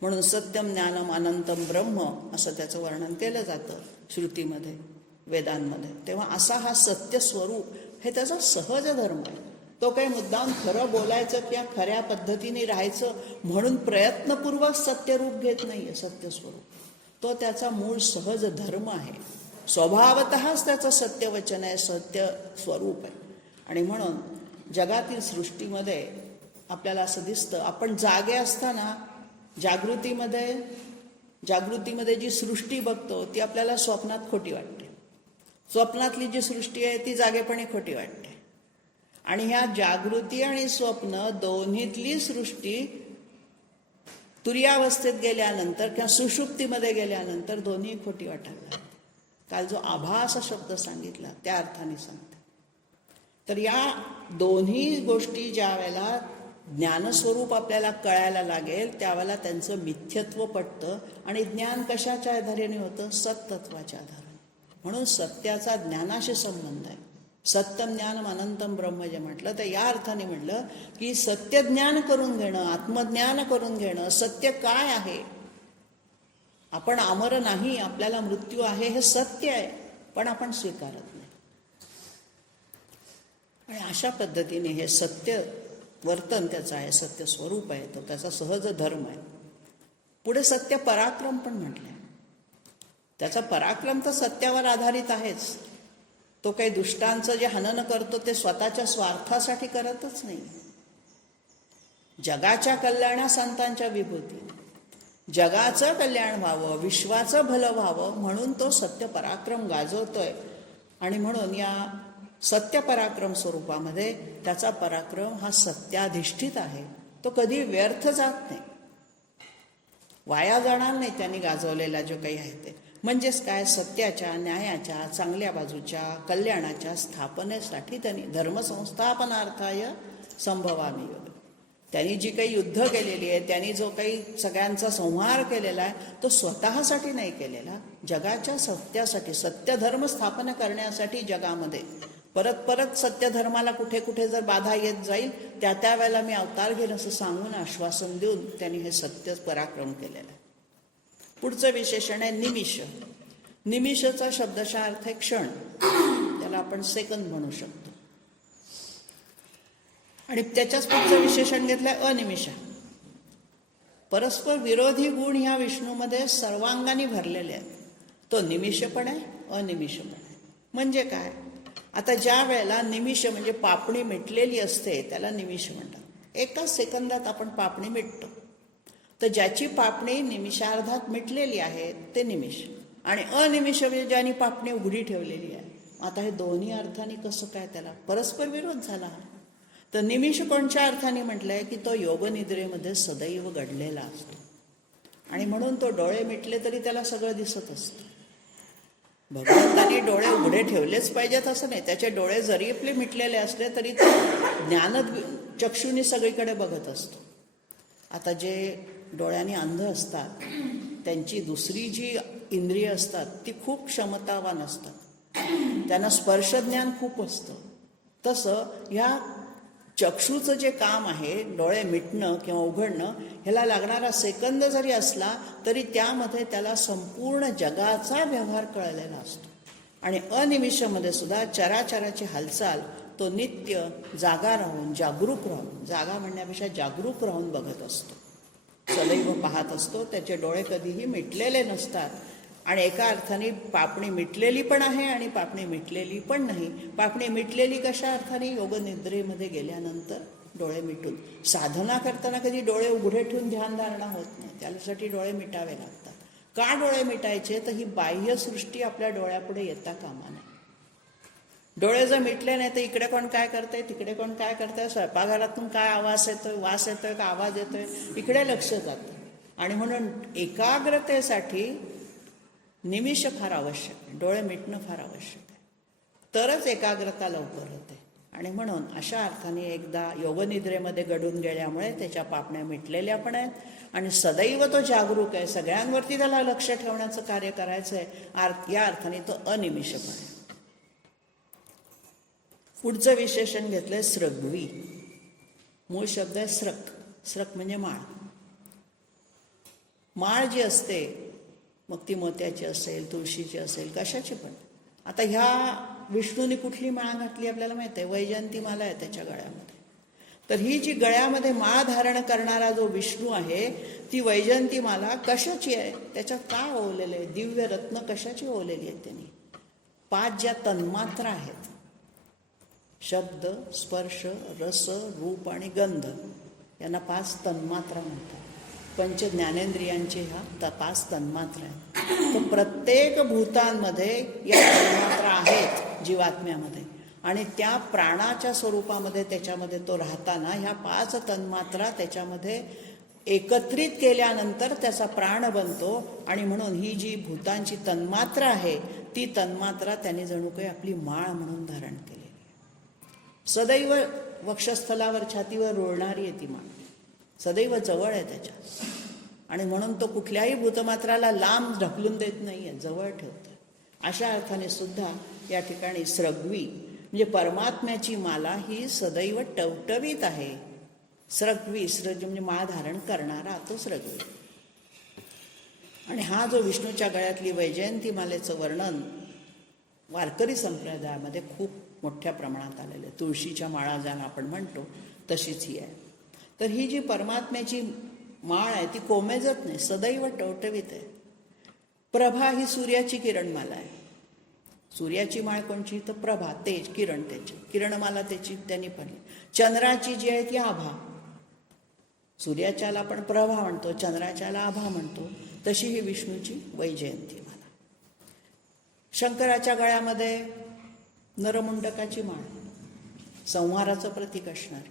म्हणून सत्यम ज्ञानम अनंतम ब्रह्म असं त्याचं वर्णन केलं जातं श्रुतीमध्ये, वेदांमध्ये. तेव्हा असा हा सत्य स्वरूप हे त्याचा सहज धर्म आहे. तो काही मुद्दाम खरं बोलायचं किंवा खऱ्या पद्धतीने राहायचं म्हणून प्रयत्नपूर्वक सत्यरूप घेत नाहीये सत्य स्वरूप. तो त्याचा मूळ सहज धर्म आहे. स्वभावतःच त्याचं सत्यवचन आहे, सत्य स्वरूप आहे. आणि म्हणून जगातील सृष्टीमध्ये आपल्याला असं दिसतं, आपण जागे असताना जागृतीमध्ये जी सृष्टी बघतो ती आपल्याला स्वप्नात खोटी वाटते. स्वप्नातली जी सृष्टी आहे ती जागेपणी खोटी वाटते. आणि ह्या जागृती आणि स्वप्न दोन्हीतली सृष्टी तुर्यावस्थेत गेल्यानंतर किंवा सुषुप्तीमध्ये गेल्यानंतर दोन्ही खोटी वाटायला लागते. काल जो आभास शब्द सांगितला त्या अर्थाने सांगते. तर या दोन्ही गोष्टी ज्या वेळेला ज्ञानस्वरूप आपल्याला कळायला लागेल त्यावेळेला त्यांचं मिथ्यत्व पटतं. आणि ज्ञान कशाच्या आधाराने होतं? सत्तत्वाच्या आधाराने. म्हणून सत्याचा ज्ञानाशी संबंध आहे. सत्यम ज्ञानम अनंतम ब्रह्म जे म्हटलं तर या अर्थाने म्हटलं की सत्य ज्ञान करून घेणं, आत्मज्ञान करून घेणं. सत्य काय आहे? आपण अमर नाही, आपल्याला मृत्यू आहे हे सत्य आहे, पण आपण स्वीकारत नाही. आणि अशा पद्धतीने हे सत्य वर्तन त्याचं आहे, सत्य स्वरूप आहे, तो त्याचा सहज धर्म आहे. पुढे सत्य पराक्रम पण म्हटलंय. त्याचा पराक्रम तर सत्यावर आधारित आहेच. तो काही दुष्टांचं जे हनन करतो ते स्वतःच्या स्वार्थासाठी करतच नाही. जगाच्या कल्याणा संतांच्या विभूती, जगाचं कल्याण व्हावं, विश्वाचं भलं व्हावं म्हणून तो सत्य पराक्रम गाजवतोय. आणि म्हणून या सत्य पराक्रम स्वरूपामध्ये त्याचा पराक्रम हा सत्याधिष्ठित आहे. तो कधी व्यर्थ जात नाही, वाया जाणार नाही त्यांनी गाजवलेला जो काही आहे ते. म्हणजेच काय, सत्याच्या, न्यायाच्या, चांगल्या बाजूच्या, कल्याणाच्या स्थापनेसाठी त्यांनी धर्मसंस्थापनार्थाय संभवामी योग, त्यांनी जी काही युद्ध केलेली आहे, त्यांनी जो काही सगळ्यांचा संहार केलेला आहे, तो स्वतःसाठी नाही केलेला, जगाच्या सत्यासाठी, सत्यधर्म स्थापना करण्यासाठी. जगामध्ये परत परत सत्यधर्माला कुठे कुठे जर बाधा येत जाईल त्या वेळेला मी अवतार घेईन असं सांगून आश्वासन देऊन त्यांनी हे सत्य पराक्रम केलेलं आहे. पुढचं विशेषण आहे निमिष. निमिषचा शब्दशः अर्थ आहे क्षण, त्याला आपण सेकंद म्हणू शकतो. आणि त्याच्याच पुढचं विशेषण घेतलंय अनिमिषा. परस्पर विरोधी गुण ह्या विष्णूमध्ये सर्वांगाने भरलेले आहेत. तो निमिष पण आहे, अनिमिष पण आहे. म्हणजे काय, आता ज्या वेळेला निमिष म्हणजे पापणी मिटलेली असते त्याला निमिष म्हणतात. एकाच सेकंदात आपण पापणी मिटतो. तर ज्याची पापणी निमिषार्धात मिटलेली आहे ते निमिष, आणि अनिमिष म्हणजे ज्याने पापणी उघडी ठेवलेली आहे. आता हे दोन्ही अर्थाने कसं काय, त्याला परस्पर विरोध झाला. तर निमिष कोणत्या अर्थाने म्हटलंय की तो योगनिद्रेमध्ये सदैव घडलेला असतो, आणि म्हणून तो डोळे मिटले तरी त्याला सगळं दिसत असतं. भगवंतानी डोळे उघडे ठेवलेच पाहिजेत असं नाही, त्याचे डोळे जरी आपले मिटलेले असले तरी तो ज्ञान चक्षुनी सगळीकडे बघत असतो. आता जे डोळ्यांनी अंध असतात त्यांची दुसरी जी इंद्रिय असतात ती खूप क्षमतावान असतात, त्यांना स्पर्शज्ञान खूप असतं. तसं ह्या चक्षुचं जे काम आहे, डोळे मिटणं किंवा उघडणं, ह्याला लागणारा सेकंद जरी असला तरी त्यामध्ये त्याला संपूर्ण जगाचा व्यवहार कळलेला असतो. आणि अनिमिषमध्ये सुद्धा चराचराची हालचाल तो नित्य जागा राहून, जागरूक राहून, जागा म्हणण्यापेक्षा जागरूक राहून बघत असतो, सदैव पाहत असतो. त्याचे डोळे कधीही मिटलेले नसतात. आणि एका अर्थाने पापणी मिटलेली पण आहे आणि पापणी मिटलेली पण नाही. पापणी मिटलेली कशा अर्थाने, योगनिद्रेमध्ये गेल्यानंतर डोळे मिटून. साधना करताना कधी डोळे उघडे ठेवून ध्यानधारणा होत नाही, त्यासाठी डोळे मिटावे लागतात. का डोळे मिटायचे, तर ही बाह्यसृष्टी आपल्या डोळ्यापुढे येता कामा नये. डोळे जर मिटले नाही तर इकडे कोण काय करतंय, तिकडे कोण काय करतंय, स्वयंपाकघरातून काय आवाज येतोय, वास येतोय का आवाज येतोय, इकडे लक्ष जातं. आणि म्हणून एकाग्रतेसाठी निमिष फार आवश्यक आहे, डोळे मिटणं फार आवश्यक आहे, तरच एकाग्रता लवकर होते. आणि म्हणून अशा अर्थाने एकदा योगनिद्रेमध्ये गढून गेल्यामुळे त्याच्या पापण्या मिटलेल्या पण आहेत आणि सदैव तो जागरूक आहे, सगळ्यांवरती त्याला लक्ष ठेवण्याचं कार्य करायचं आहे. या अर्थाने तो अनिमिष पण आहे. पुढचं विशेषण घेतलंय सृग्वी. मूळ शब्द आहे स्रक. स्रक म्हणजे माळ. माळ जी असते मग ती मोत्याची असेल, तुळशीची असेल, कशाची पण. आता ह्या विष्णूने कुठली माळ घातली आपल्याला माहिती आहे, वैजयंती माला आहे त्याच्या गळ्यामध्ये. तर ही जी गळ्यामध्ये माळ धारण करणारा जो विष्णू आहे ती वैजयंती माला कशाची आहे, त्याच्यात काय ओवलेलं आहे, दिव्य रत्न कशाची ओवलेली आहेत त्यांनी. 5 ज्या तन्मात्रा आहेत, शब्द, स्पर्श, रस, रूप आणि गंध, यांना 5 तन्मात्रा म्हणतात. पंच ज्ञानेंद्रियांचे ह्या 5 तन्मात्रा आहेत. तर प्रत्येक भूतांमध्ये या तन्मात्रा आहेत जीवात्म्यामध्ये, आणि त्या प्राणाच्या स्वरूपामध्ये त्याच्यामध्ये तो राहताना ह्या 5 तन्मात्रा त्याच्यामध्ये एकत्रित केल्यानंतर त्याचा प्राण बनतो. आणि म्हणून ही जी भूतांची तन्मात्रा आहे ती तन्मात्रा त्यांनी जणू काही आपली माळ म्हणून धारण केली. सदैव वक्षस्थलावर, छातीवर रोळणारी आहे ती माळ, सदैव जवळ आहे त्याच्या. आणि म्हणून तो कुठल्याही भूतमात्राला लांब ढकलून देत नाही आहे, जवळ ठेवतो. अशा अर्थाने सुद्धा या ठिकाणी सृग्वी म्हणजे परमात्म्याची माला ही सदैव टवटवीत आहे. सृग्वी, सृज म्हणजे माळ धारण करणारा, तो सृग्वी. आणि हा जो विष्णूच्या गळ्यातली वैजयंती मालेचं वर्णन वारकरी संप्रदायामध्ये खूप मोठ्या प्रमाणात आलेलं आहे. तुळशीच्या माळा ज्याला आपण म्हणतो तशीच ही आहे. तर ही जी परमात्म्याची माळ आहे ती कोमेजत नाही, सदैव टवटवीत आहे. प्रभा ही सूर्याची किरणमाला आहे. सूर्याची माळ कोणची? तर प्रभा, तेज, किरण, त्याची किरणमाला त्याची त्यांनी पडली. चंद्राची जी आहे ती आभा. सूर्याच्याला आपण प्रभा म्हणतो, चंद्राच्याला आभा म्हणतो. तशी ही विष्णूची वैजयंती माला. शंकराच्या गळ्यामध्ये नरमुंडकाची माळ, संहाराचं प्रतीक असणारी.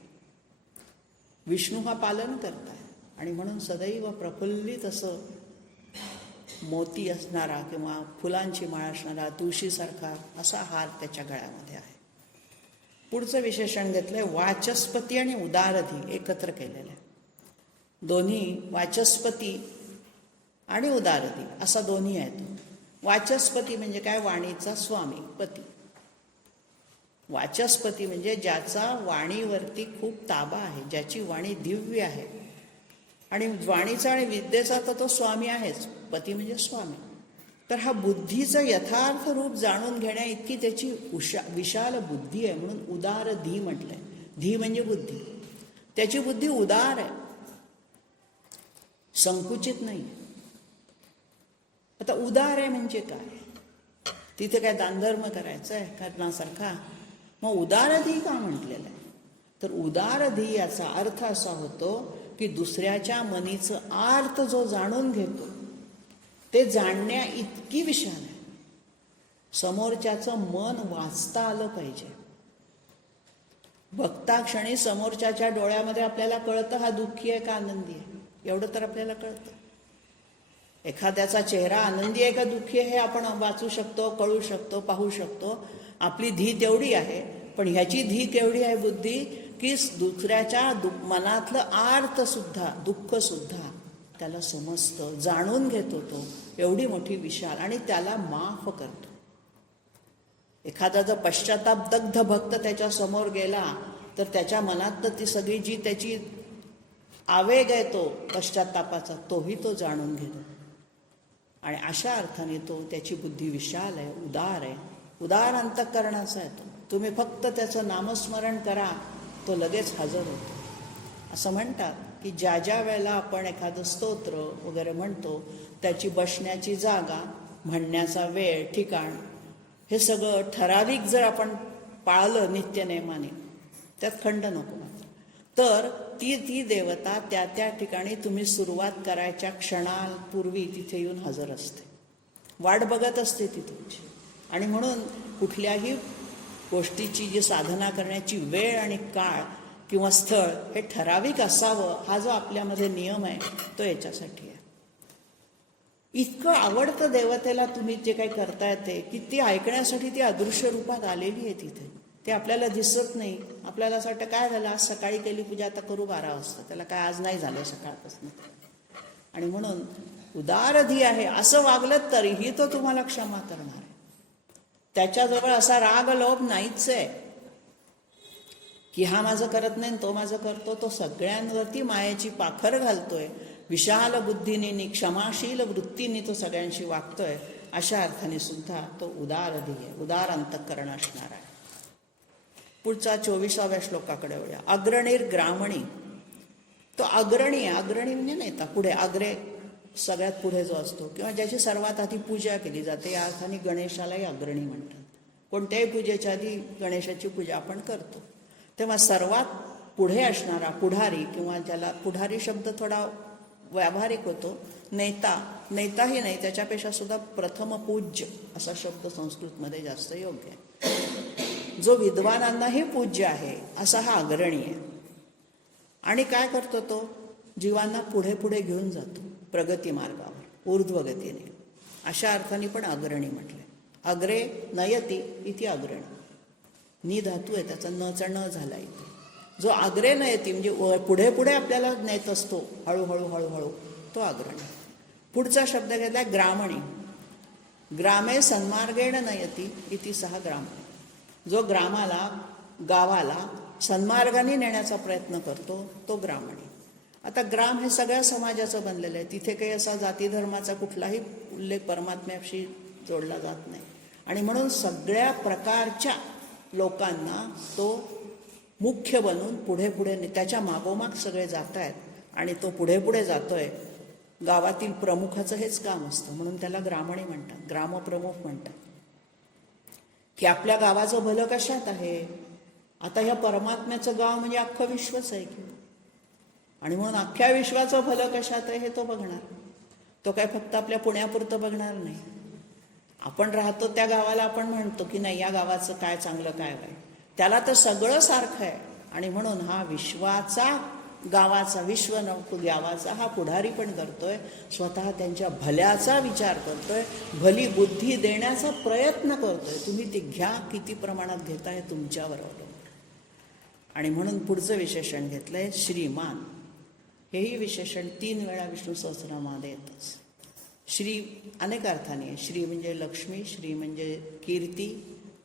विष्णू हा पालन करताय आणि म्हणून सदैव प्रफुल्लित असं मोती असणारा किंवा फुलांची माळ असणारा तुळशीसारखा असा हार त्याच्या गळ्यामध्ये आहे. पुढचं विशेषण घेतलंय वाचस्पती आणि उदारधी एकत्र केलेलं आहे. दोन्ही वाचस्पती आणि उदारधी असा दोन्ही आहे. तो वाचस्पती म्हणजे काय? वाणीचा स्वामी, पती. वाचस्पती म्हणजे ज्याचा वाणीवरती खूप ताबा आहे, ज्याची वाणी दिव्य आहे. आणि वाणीचा आणि विद्येचा तर तो स्वामी आहेच. पती म्हणजे स्वामी. तर हा बुद्धीचं यथार्थ रूप जाणून घेण्या इतकी त्याची विशाल बुद्धी आहे, म्हणून उदार धी म्हटलंय. धी म्हणजे बुद्धी. त्याची बुद्धी उदार आहे, संकुचित नाही. आता उदार आहे म्हणजे काय? तिथे काय दानधर्म करायचं आहे करण्यासारखा? मग उदारधी का म्हटलेलं आहे? तर उदारधी याचा अर्थ असा होतो की दुसऱ्याच्या मनीचं आर्त जो जाणून घेतो ते जाणण्या इतकी विशाल आहे. समोरच्याचं मन वाचता आलं पाहिजे. बघता क्षणी समोरच्याच्या डोळ्यामध्ये आपल्याला कळतं हा दुःखी आहे का आनंदी आहे, एवढं तर आपल्याला कळतं. एखाद्याचा चेहरा आनंदी आहे का दुःखी आहे हे आपण वाचू शकतो, कळू शकतो, पाहू शकतो. आपली धी तेवढी आहे. पण ह्याची धी केवढी आहे बुद्धी की दुसऱ्याच्या मनातलं आर्त सुद्धा, दुःख सुद्धा त्याला समजतं, जाणून घेतो तो. एवढी मोठी विशाल, आणि त्याला माफ करतो. एखादा जर पश्चाताप दग्ध भक्त त्याच्या समोर गेला तर त्याच्या मनात तर ती सगळी जी त्याची आवेग आहे तो पश्चातापाचा तोही तो जाणून घेतो. आणि अशा अर्थाने तो त्याची बुद्धी विशाल आहे, उदार आहे. उदार अंतःकरणाचा आहे तो. तुम्ही फक्त त्याचं नामस्मरण करा, तो लगेच हजर होतो. असं म्हणतात की ज्या ज्या वेळेला आपण एखादं स्तोत्र वगैरे म्हणतो त्याची बसण्याची जागा, म्हणण्याचा वेळ, ठिकाण हे सगळं ठराविक जर आपण पाळलं नित्यनेमाने, त्यात खंड नको मात्र, तर ती देवता त्या त्या ठिकाणी तुम्ही सुरुवात करायच्या क्षणापूर्वी तिथे येऊन हजर असते, वाट बघत असते ती तुमची. आणि म्हणून कुठल्याही गोष्टीची जी साधना करण्याची वेळ आणि काळ किंवा स्थळ हे ठराविक असावं, हा जो आपल्यामध्ये नियम आहे तो याच्यासाठी आहे. इतकं आवडतं देवतेला तुम्ही जे काही करताय ते, की ती ऐकण्यासाठी ती अदृश्य रूपात आलेली आहे तिथे. ते आपल्याला दिसत नाही. आपल्याला असं वाटतं काय झालं, आज सकाळी केली पूजा, आता करू 12 वाजता. त्याला काय आज नाही झालं सकाळपासून. आणि म्हणून उदारधी आहे असं वागलं तरीही तो तुम्हाला क्षमा करणार आहे. त्याच्याजवळ असा राग लोभ नाहीच आहे की हा माझं करत नाही तो माझं करतो. तो सगळ्यांवरती मायेची पाखर घालतोय. विशाल बुद्धीने, क्षमाशील वृत्तीने तो सगळ्यांशी वागतोय. अशा अर्थाने सुद्धा तो उदारधी आहे, उदार अंतःकरण असणार आहे. पुढचा 24व्या श्लोकाकडे वळूया. अग्रणीर ग्रामणी. तो अग्रणी आहे. अग्रणी म्हणजे नेता, पुढे, अग्रे सगळ्यात पुढे जो असतो किंवा ज्याची सर्वात आधी पूजा केली जाते, या अर्थाने गणेशालाही अग्रणी म्हणतात. कोणत्याही पूजेच्या आधी गणेशाची पूजा आपण करतो. तेव्हा सर्वात पुढे असणारा पुढारी, किंवा ज्याला पुढारी शब्द थोडा व्यावहारिक होतो, नेताही नाही, त्याच्यापेक्षा सुद्धा प्रथम पूज्य असा शब्द संस्कृतमध्ये जास्त योग्य आहे. जो विद्वानांनाही पूज्य आहे असा हा अग्रणी आहे. आणि काय करतो तो? जीवांना पुढे पुढे घेऊन जातो प्रगती मार्गावर, ऊर्ध्वगतीने. अशा अर्थाने पण अग्रणी म्हटले. अग्रे नयती इथे अग्रणी. नी धातू आहे, त्याचा नचा न झाला इथे. जो अग्रे नयती म्हणजे पुढे पुढे आपल्याला नेत असतो हळूहळू हळूहळू, तो अग्रणी. पुढचा शब्द घेतला ग्रामणी. ग्रामे सन्मार्गेण नयती इति सहा ग्रामणी. जो ग्रामाला, गावाला सन्मार्गाने नेण्याचा प्रयत्न करतो तो ग्रामणी. आता ग्राम हे सगळ्या समाजाचं बनलेलं आहे. तिथे काही असा जाती धर्माचा कुठलाही उल्लेख परमात्म्याशी जोडला जात नाही. आणि म्हणून सगळ्या प्रकारच्या लोकांना तो मुख्य बनून पुढे पुढे त्याच्या मागोमाग सगळे जात आहेत आणि तो पुढे पुढे जातोय. गावातील प्रमुखाचं हेच काम असतं, म्हणून त्याला ग्रामणी म्हणतात, ग्रामप्रमुख म्हणतात, की आपल्या गावाचं भलं कशात आहे. आता ह्या परमात्म्याचं गाव म्हणजे अख्खं विश्वच आहे की, आणि म्हणून अख्ख्या विश्वाचं भलं कशात आहे हे तो बघणार. तो काय फक्त आपल्या पुण्यापुरतं बघणार नाही. आपण राहतो त्या गावाला आपण म्हणतो की नाही या गावाचं काय चांगलं काय वाईट, त्याला तर सगळं सारखं आहे. आणि म्हणून हा विश्वाचा गावाचा गावाचा हा पुढारी पण करतोय, स्वतः त्यांच्या भल्याचा विचार करतोय, भली बुद्धी देण्याचा प्रयत्न करतोय. तुम्ही ती घ्या, किती प्रमाणात घेता हे तुमच्यावर अवलंबून. आणि म्हणून पुढचं विशेषण घेतलंय श्रीमान. हेही विशेषण 3 वेळा विष्णू सहस्रनामामध्ये येतच. श्री अनेक अर्थाने आहे. श्री म्हणजे लक्ष्मी, श्री म्हणजे कीर्ती,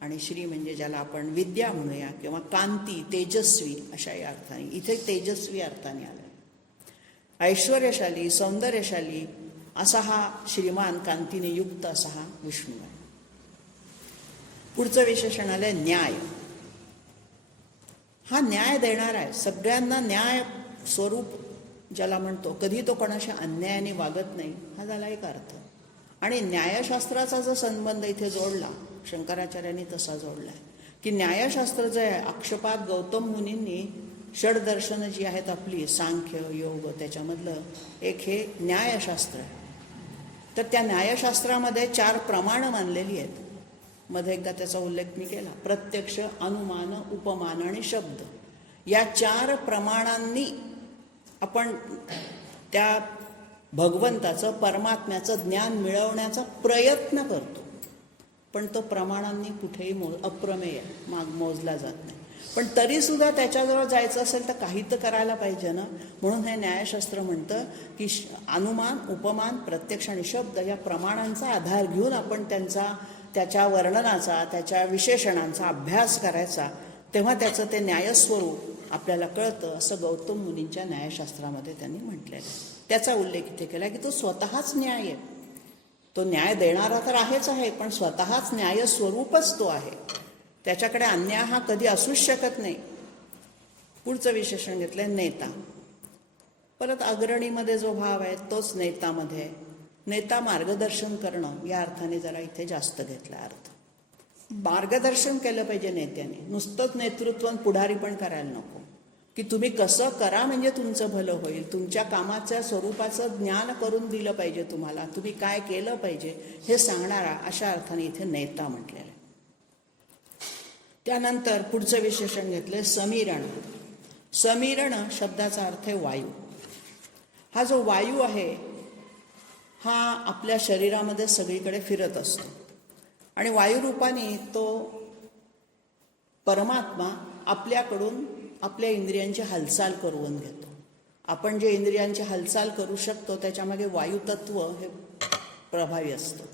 आणि श्री म्हणजे ज्याला आपण विद्या म्हणूया किंवा कांती, तेजस्वी अशाही अर्थाने. इथे तेजस्वी अर्थाने आलं. ऐश्वर्यशाली, सौंदर्यशाली असा हा श्रीमान, कांतीने युक्त असा हा विष्णू आहे. पुढचं विशेषण आलंय न्याय. हा न्याय देणारा आहे, सगळ्यांना न्याय स्वरूप ज्याला म्हणतो. कधी तो कोणाशी अन्यायाने वागत नाही, हा झाला एक अर्थ. आणि न्यायशास्त्राचा जो संबंध इथे जोडला शंकराचार्यांनी तसा जोडलाय की न्यायशास्त्र जे आहे, अक्षपाद गौतम मुनींनी षडदर्शनं जी आहेत आपली, सांख्य योग, त्याच्यामधलं एक हे न्यायशास्त्र आहे. तर त्या न्यायशास्त्रामध्ये 4 प्रमाणं मानलेली आहेत. मध्ये एकदा त्याचा उल्लेख मी केला. प्रत्यक्ष, अनुमान, उपमान आणि शब्द. या 4 प्रमाणांनी आपण त्या भगवंताचं, परमात्म्याचं ज्ञान मिळवण्याचा प्रयत्न करतो. पण तो प्रमाणांनी कुठेही अप्रमेय मोजला जात नाही. पण तरीसुद्धा त्याच्याजवळ जायचं असेल तर काही तर करायला पाहिजे ना. म्हणून हे न्यायशास्त्र म्हणतं की अनुमान, उपमान, प्रत्यक्ष आणि शब्द या प्रमाणांचा आधार घेऊन आपण त्याच्या वर्णनाचा, त्याच्या विशेषणांचा अभ्यास करायचा, तेव्हा त्याचं ते न्यायस्वरूप आपल्याला कळतं. असं गौतम मुनींच्या न्यायशास्त्रामध्ये त्यांनी म्हटलेलं आहे. त्याचा उल्लेख इथे केला की तो स्वतःच न्याय आहे. तो न्याय देणारा तर आहेच आहे, पण स्वतःच न्यायस्वरूपच तो आहे. त्याच्याकडे अन्याय हा कधी असूच शकत नाही. पुढचं विशेषण घेतलंय नेता. परत अग्रणीमध्ये जो भाव आहे तोच नेतामध्ये. नेता मार्गदर्शन करणं या अर्थाने जरा इथे जास्त घेतला अर्थ. मार्गदर्शन केलं पाहिजे नेत्याने. नुसतंच नेतृत्व पुढारी पण करायला नको, की तुम्ही कसं करा म्हणजे तुमचं भलं होईल. तुमच्या कामाच्या स्वरूपाचं ज्ञान करून दिलं पाहिजे तुम्हाला. तुम्ही काय केलं पाहिजे हे सांगणारा अशा अर्थाने इथे नेता म्हटलेलं आहे. त्यानंतर पुढचं विशेषण घेतलंय समीरण. समीरण शब्दाचा अर्थ आहे वायू. हा जो वायू आहे हा आपल्या शरीरामध्ये सगळीकडे फिरत असतो आणि वायुरूपाने तो परमात्मा आपल्याकडून आपल्या इंद्रियांची हालचाल करून घेतो. आपण जे इंद्रियांची हालचाल करू शकतो त्याच्यामागे वायुतत्व हे प्रभावी असतं.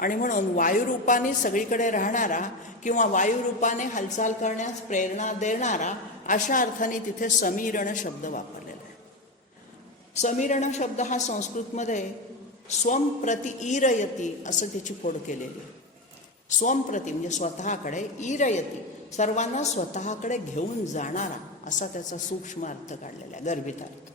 आणि म्हणून वायुरूपाने सगळीकडे राहणारा किंवा वायुरूपाने हालचाल करण्यास प्रेरणा देणारा अशा अर्थाने तिथे समीरण शब्द वापरलेला आहे. समीरण शब्द हा संस्कृतमध्ये स्वम प्रति ईरयती असं त्याची फोड केलेली आहे. स्वम प्रति म्हणजे स्वतःकडे, ईरयती सर्वांना स्वतःकडे घेऊन जाणारा असा त्याचा सूक्ष्म अर्थ काढलेला आहे, गर्भित अर्थ.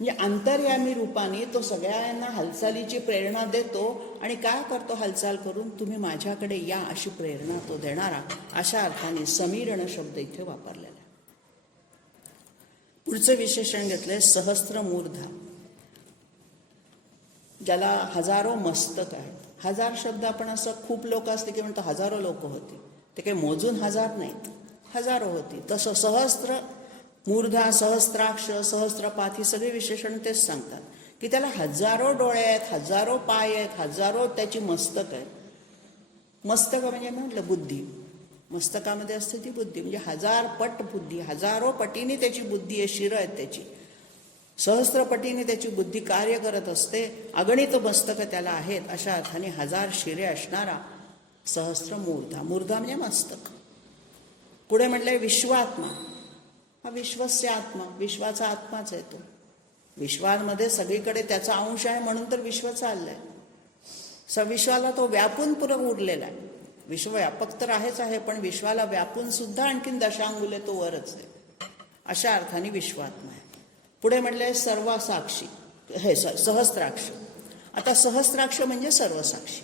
म्हणजे अंतर्यामी रूपाने तो सगळ्यांना हालचालीची प्रेरणा देतो. आणि काय करतो हालचाल करून? तुम्ही माझ्याकडे या अशी प्रेरणा तो देणारा अशा अर्थाने समीरण शब्द इथे वापरलेला आहे. पुढचं विशेषण घेतलंय सहस्त्रमूर्धा, ज्याला हजारो मस्तक आहेत. 1000 शब्द आपण असं खूप लोक असते की म्हणतो हजारो लोक होती, ते काही मोजून 1000 नाहीत, हजारो होती. तसं सहस्त्र मूर्धा, सहस्त्राक्ष, सहस्त्रपात ही सगळी विशेषण तेच सांगतात की त्याला हजारो डोळे आहेत, हजारो पाय आहेत, हजारो त्याची मस्तक आहेत. मस्तक म्हणजे म्हटलं बुद्धी, मस्तकामध्ये असते ती बुद्धी, म्हणजे 1000 पट बुद्धी, हजारो पटीने त्याची बुद्धी आहे, शिरं आहेत त्याची, सहस्त्रपटीने त्याची बुद्धी कार्य करत असते. अगणित मस्तकं त्याला आहेत. अशा अर्थाने 1000 शिरे असणारा सहस्त्र मूर्धा. मूर्धा म्हणजे मस्तक. पुढे म्हटलंय विश्वात्मा. हा विश्वस्य आत्मा, विश्वाचा आत्माच आहे तो. विश्वामध्ये सगळीकडे त्याचा अंश आहे म्हणून तर विश्व चाललंय. विश्वाला तो व्यापून पुरं उरलेला आहे. विश्वव्यापक तर आहेच आहे, पण विश्वाला व्यापून सुद्धा आणखीन दशांगुले तो वरच आहे. अशा अर्थाने विश्वात्मा आहे. पुढे म्हटलंय सर्वसाक्षी, हे सहस्त्राक्ष. आता सहस्त्राक्ष म्हणजे सर्वसाक्षी,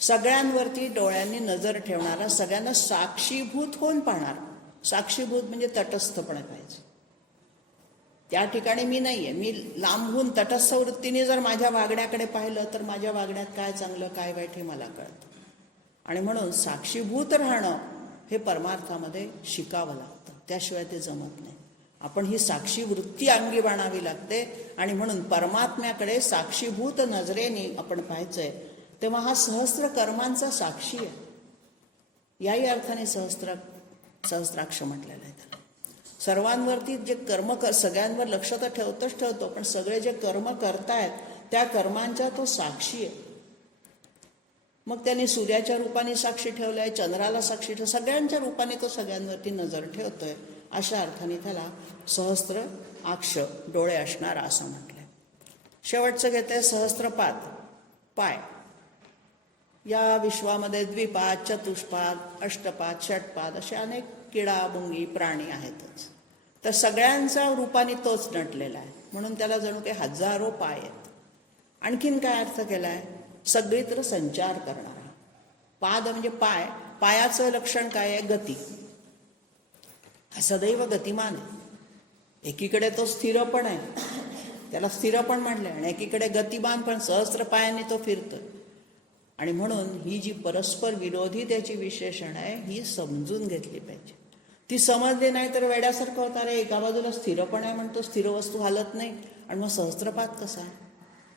सगळ्यांवरती डोळ्यांनी नजर ठेवणारा, सगळ्यांना साक्षीभूत होऊन पाहणारा. साक्षीभूत म्हणजे तटस्थपणे पाहिजे. त्या ठिकाणी मी नाहीये, मी लांबून तटस्थ वृत्तीने जर माझ्या वागण्याकडे पाहिलं तर माझ्या वागण्यात काय चांगलं काय वाईट हे मला कळतं. आणि म्हणून साक्षीभूत राहणं हे परमार्थामध्ये शिकावं लागतं, त्याशिवाय ते जमत नाही. आपण ही साक्षी वृत्ती अंगी बाणावी लागते. आणि म्हणून परमात्म्याकडे साक्षीभूत नजरेने आपण पाहायचंय, तेव्हा हा सहस्त्र कर्मांचा साक्षी आहे. याही अर्थाने सहस्त्राक्ष म्हटलेलं आहे त्याला. सर्वांवरती जे कर्म सगळ्यांवर लक्ष तर ठेवतोच ठेवतो, पण सगळे जे कर्म करतायत त्या कर्मांच्या तो साक्षी आहे. मग त्याने सूर्याच्या रूपाने साक्षी ठेवलाय, चंद्राला साक्षी ठेव, सगळ्यांच्या रूपाने तो सगळ्यांवरती नजर ठेवतोय. अशा अर्थाने त्याला सहस्त्र अक्ष, डोळे असणारा असं म्हटलंय. शेवटचं घेतंय सहस्त्रपाद, पाय. या विश्वामध्ये द्विपाद, चतुष्पाद, अष्टपाद, षटपाद असे अनेक किडा मुंगी प्राणी आहेतच. तर सगळ्यांचा रूपाने तोच नटलेला आहे, म्हणून त्याला जणू काही हजारो पाय आहेत. आणखीन काय अर्थ केलाय? सगळीत्र संचार करणारा. पाद म्हणजे पाय, पायाचं लक्षण काय आहे? गती. हा सदैव गतिमान आहे. एकीकडे तो स्थिर पण आहे, त्याला स्थिर पण म्हटलंय, आणि एकीकडे गतिमान पण, सहस्त्र पायाने तो फिरतोय. आणि म्हणून ही जी परस्पर विरोधी त्याची विशेषण आहे ही समजून घेतली पाहिजे. ती समजली नाही तर वेड्यासारखं होतं. अरे एका बाजूला स्थिर पण आहे म्हणतो, स्थिर वस्तू हालत नाही, आणि मग सहस्त्रपाद कसा?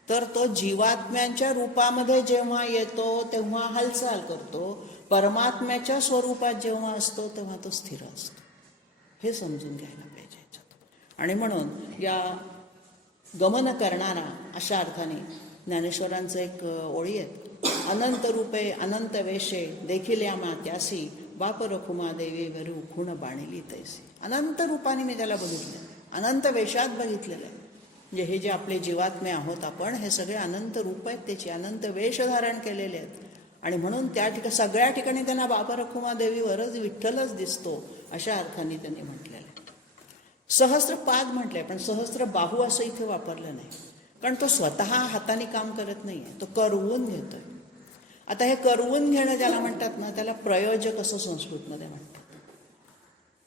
तर तो जीवात्म्यांच्या रूपामध्ये जेव्हा येतो तेव्हा हालचाल करतो, परमात्म्याच्या स्वरूपात जेव्हा असतो तेव्हा तो स्थिर असतो. हे समजून घ्यायला पाहिजे याच्यात. आणि म्हणून या गमन करणारा अशा अर्थाने ज्ञानेश्वरांचं एक ओळी आहे, अनंत रूपे अनंत वेशे देखील या मात्यासी बाप रखुमा देवी वरू खुण बाणिली तैसी. अनंत रूपाने मी त्याला बघितलं, अनंत वेशात बघितलेलं आहे. म्हणजे हे जे आपले जीवात्मे आहोत आपण, हे सगळे अनंत रूप आहेत त्याची, अनंत वेश धारण केलेले आहेत. आणि म्हणून त्या ठिकाणी सगळ्या ठिकाणी त्यांना बाप रखुमा देवीवरच विठ्ठलच दिसतो, अशा अर्थाने त्यांनी म्हटलेलं आहे. सहस्त्रपाद म्हटलंय, पण सहस्त्र बाहू असं इथे वापरलं नाही, कारण तो स्वतः हाताने काम करत नाहीये, तो करवून घेतोय. आता हे करवून घेणं ज्याला म्हणतात ना, त्याला प्रयोजक असं संस्कृतमध्ये म्हणतात.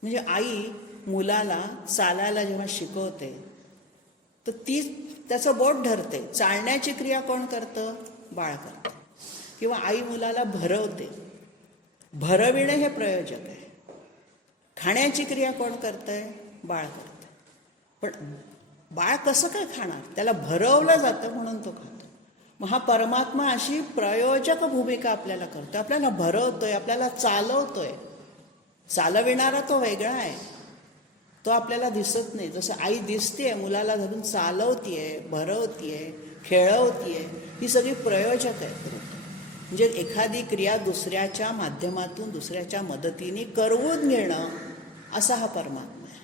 म्हणजे आई मुलाला चालायला जेव्हा शिकवते तर ती त्याचं बोट धरते. चालण्याची क्रिया कोण करतं? बाळ करतं. किंवा आई मुलाला भरवते, भरविणे हे प्रयोजक आहे. खाण्याची क्रिया कोण करतंय? बाळ करतंय. पण बाळ कसं काय खाणार? त्याला भरवलं जातं म्हणून तो खातो. मग हा परमात्मा अशी प्रयोजक भूमिका आपल्याला करतोय, आपल्याला भरवतोय, आपल्याला चालवतोय. चालविणारा तो वेगळा आहे, तो आपल्याला दिसत नाही. जसं आई दिसतेय, मुलाला धरून चालवतीये, भरवतीये, खेळवतीये, ही सगळी प्रयोजक आहे. म्हणजे एखादी क्रिया दुसऱ्याच्या माध्यमातून, दुसऱ्याच्या मदतीने करवून घेणं, असा हा परमात्मा आहे.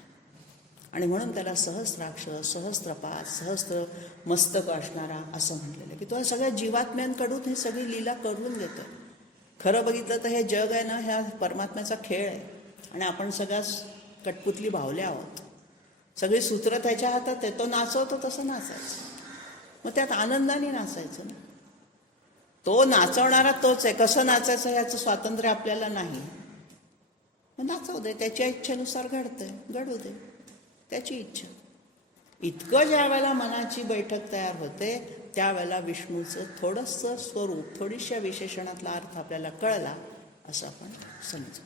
आणि म्हणून त्याला सहस्राक्ष, सहस्त्रपाद, सहस्त्र मस्तक असणारा असं म्हटलेलं आहे, की तो सगळ्या जीवात्म्यांकडून ही सगळी लीला करून घेतो. खरं बघितलं तर हे जग आहे ना, ह्या परमात्म्याचा खेळ आहे, आणि आपण सगळ्याच कटपुतली भावल्या आहोत. सगळी सूत्र त्याच्या हातात आहे, तो नाचवतो तसं नाचायचं. मग त्यात आनंदाने नाचायचं ना. तो नाचवणारा तोच आहे, कसं नाचायचं ह्याचं स्वातंत्र्य आपल्याला नाही. मग नाचवू दे, त्याच्या इच्छेनुसार घडतंय, घडू दे, त्याची इच्छा. इतकं ज्या वेळेला मनाची बैठक तयार होते त्यावेळेला विष्णूचं थोडंसं स्वरूप, थोडीशा विशेषणातला अर्थ आपल्याला कळला असं आपण समजू.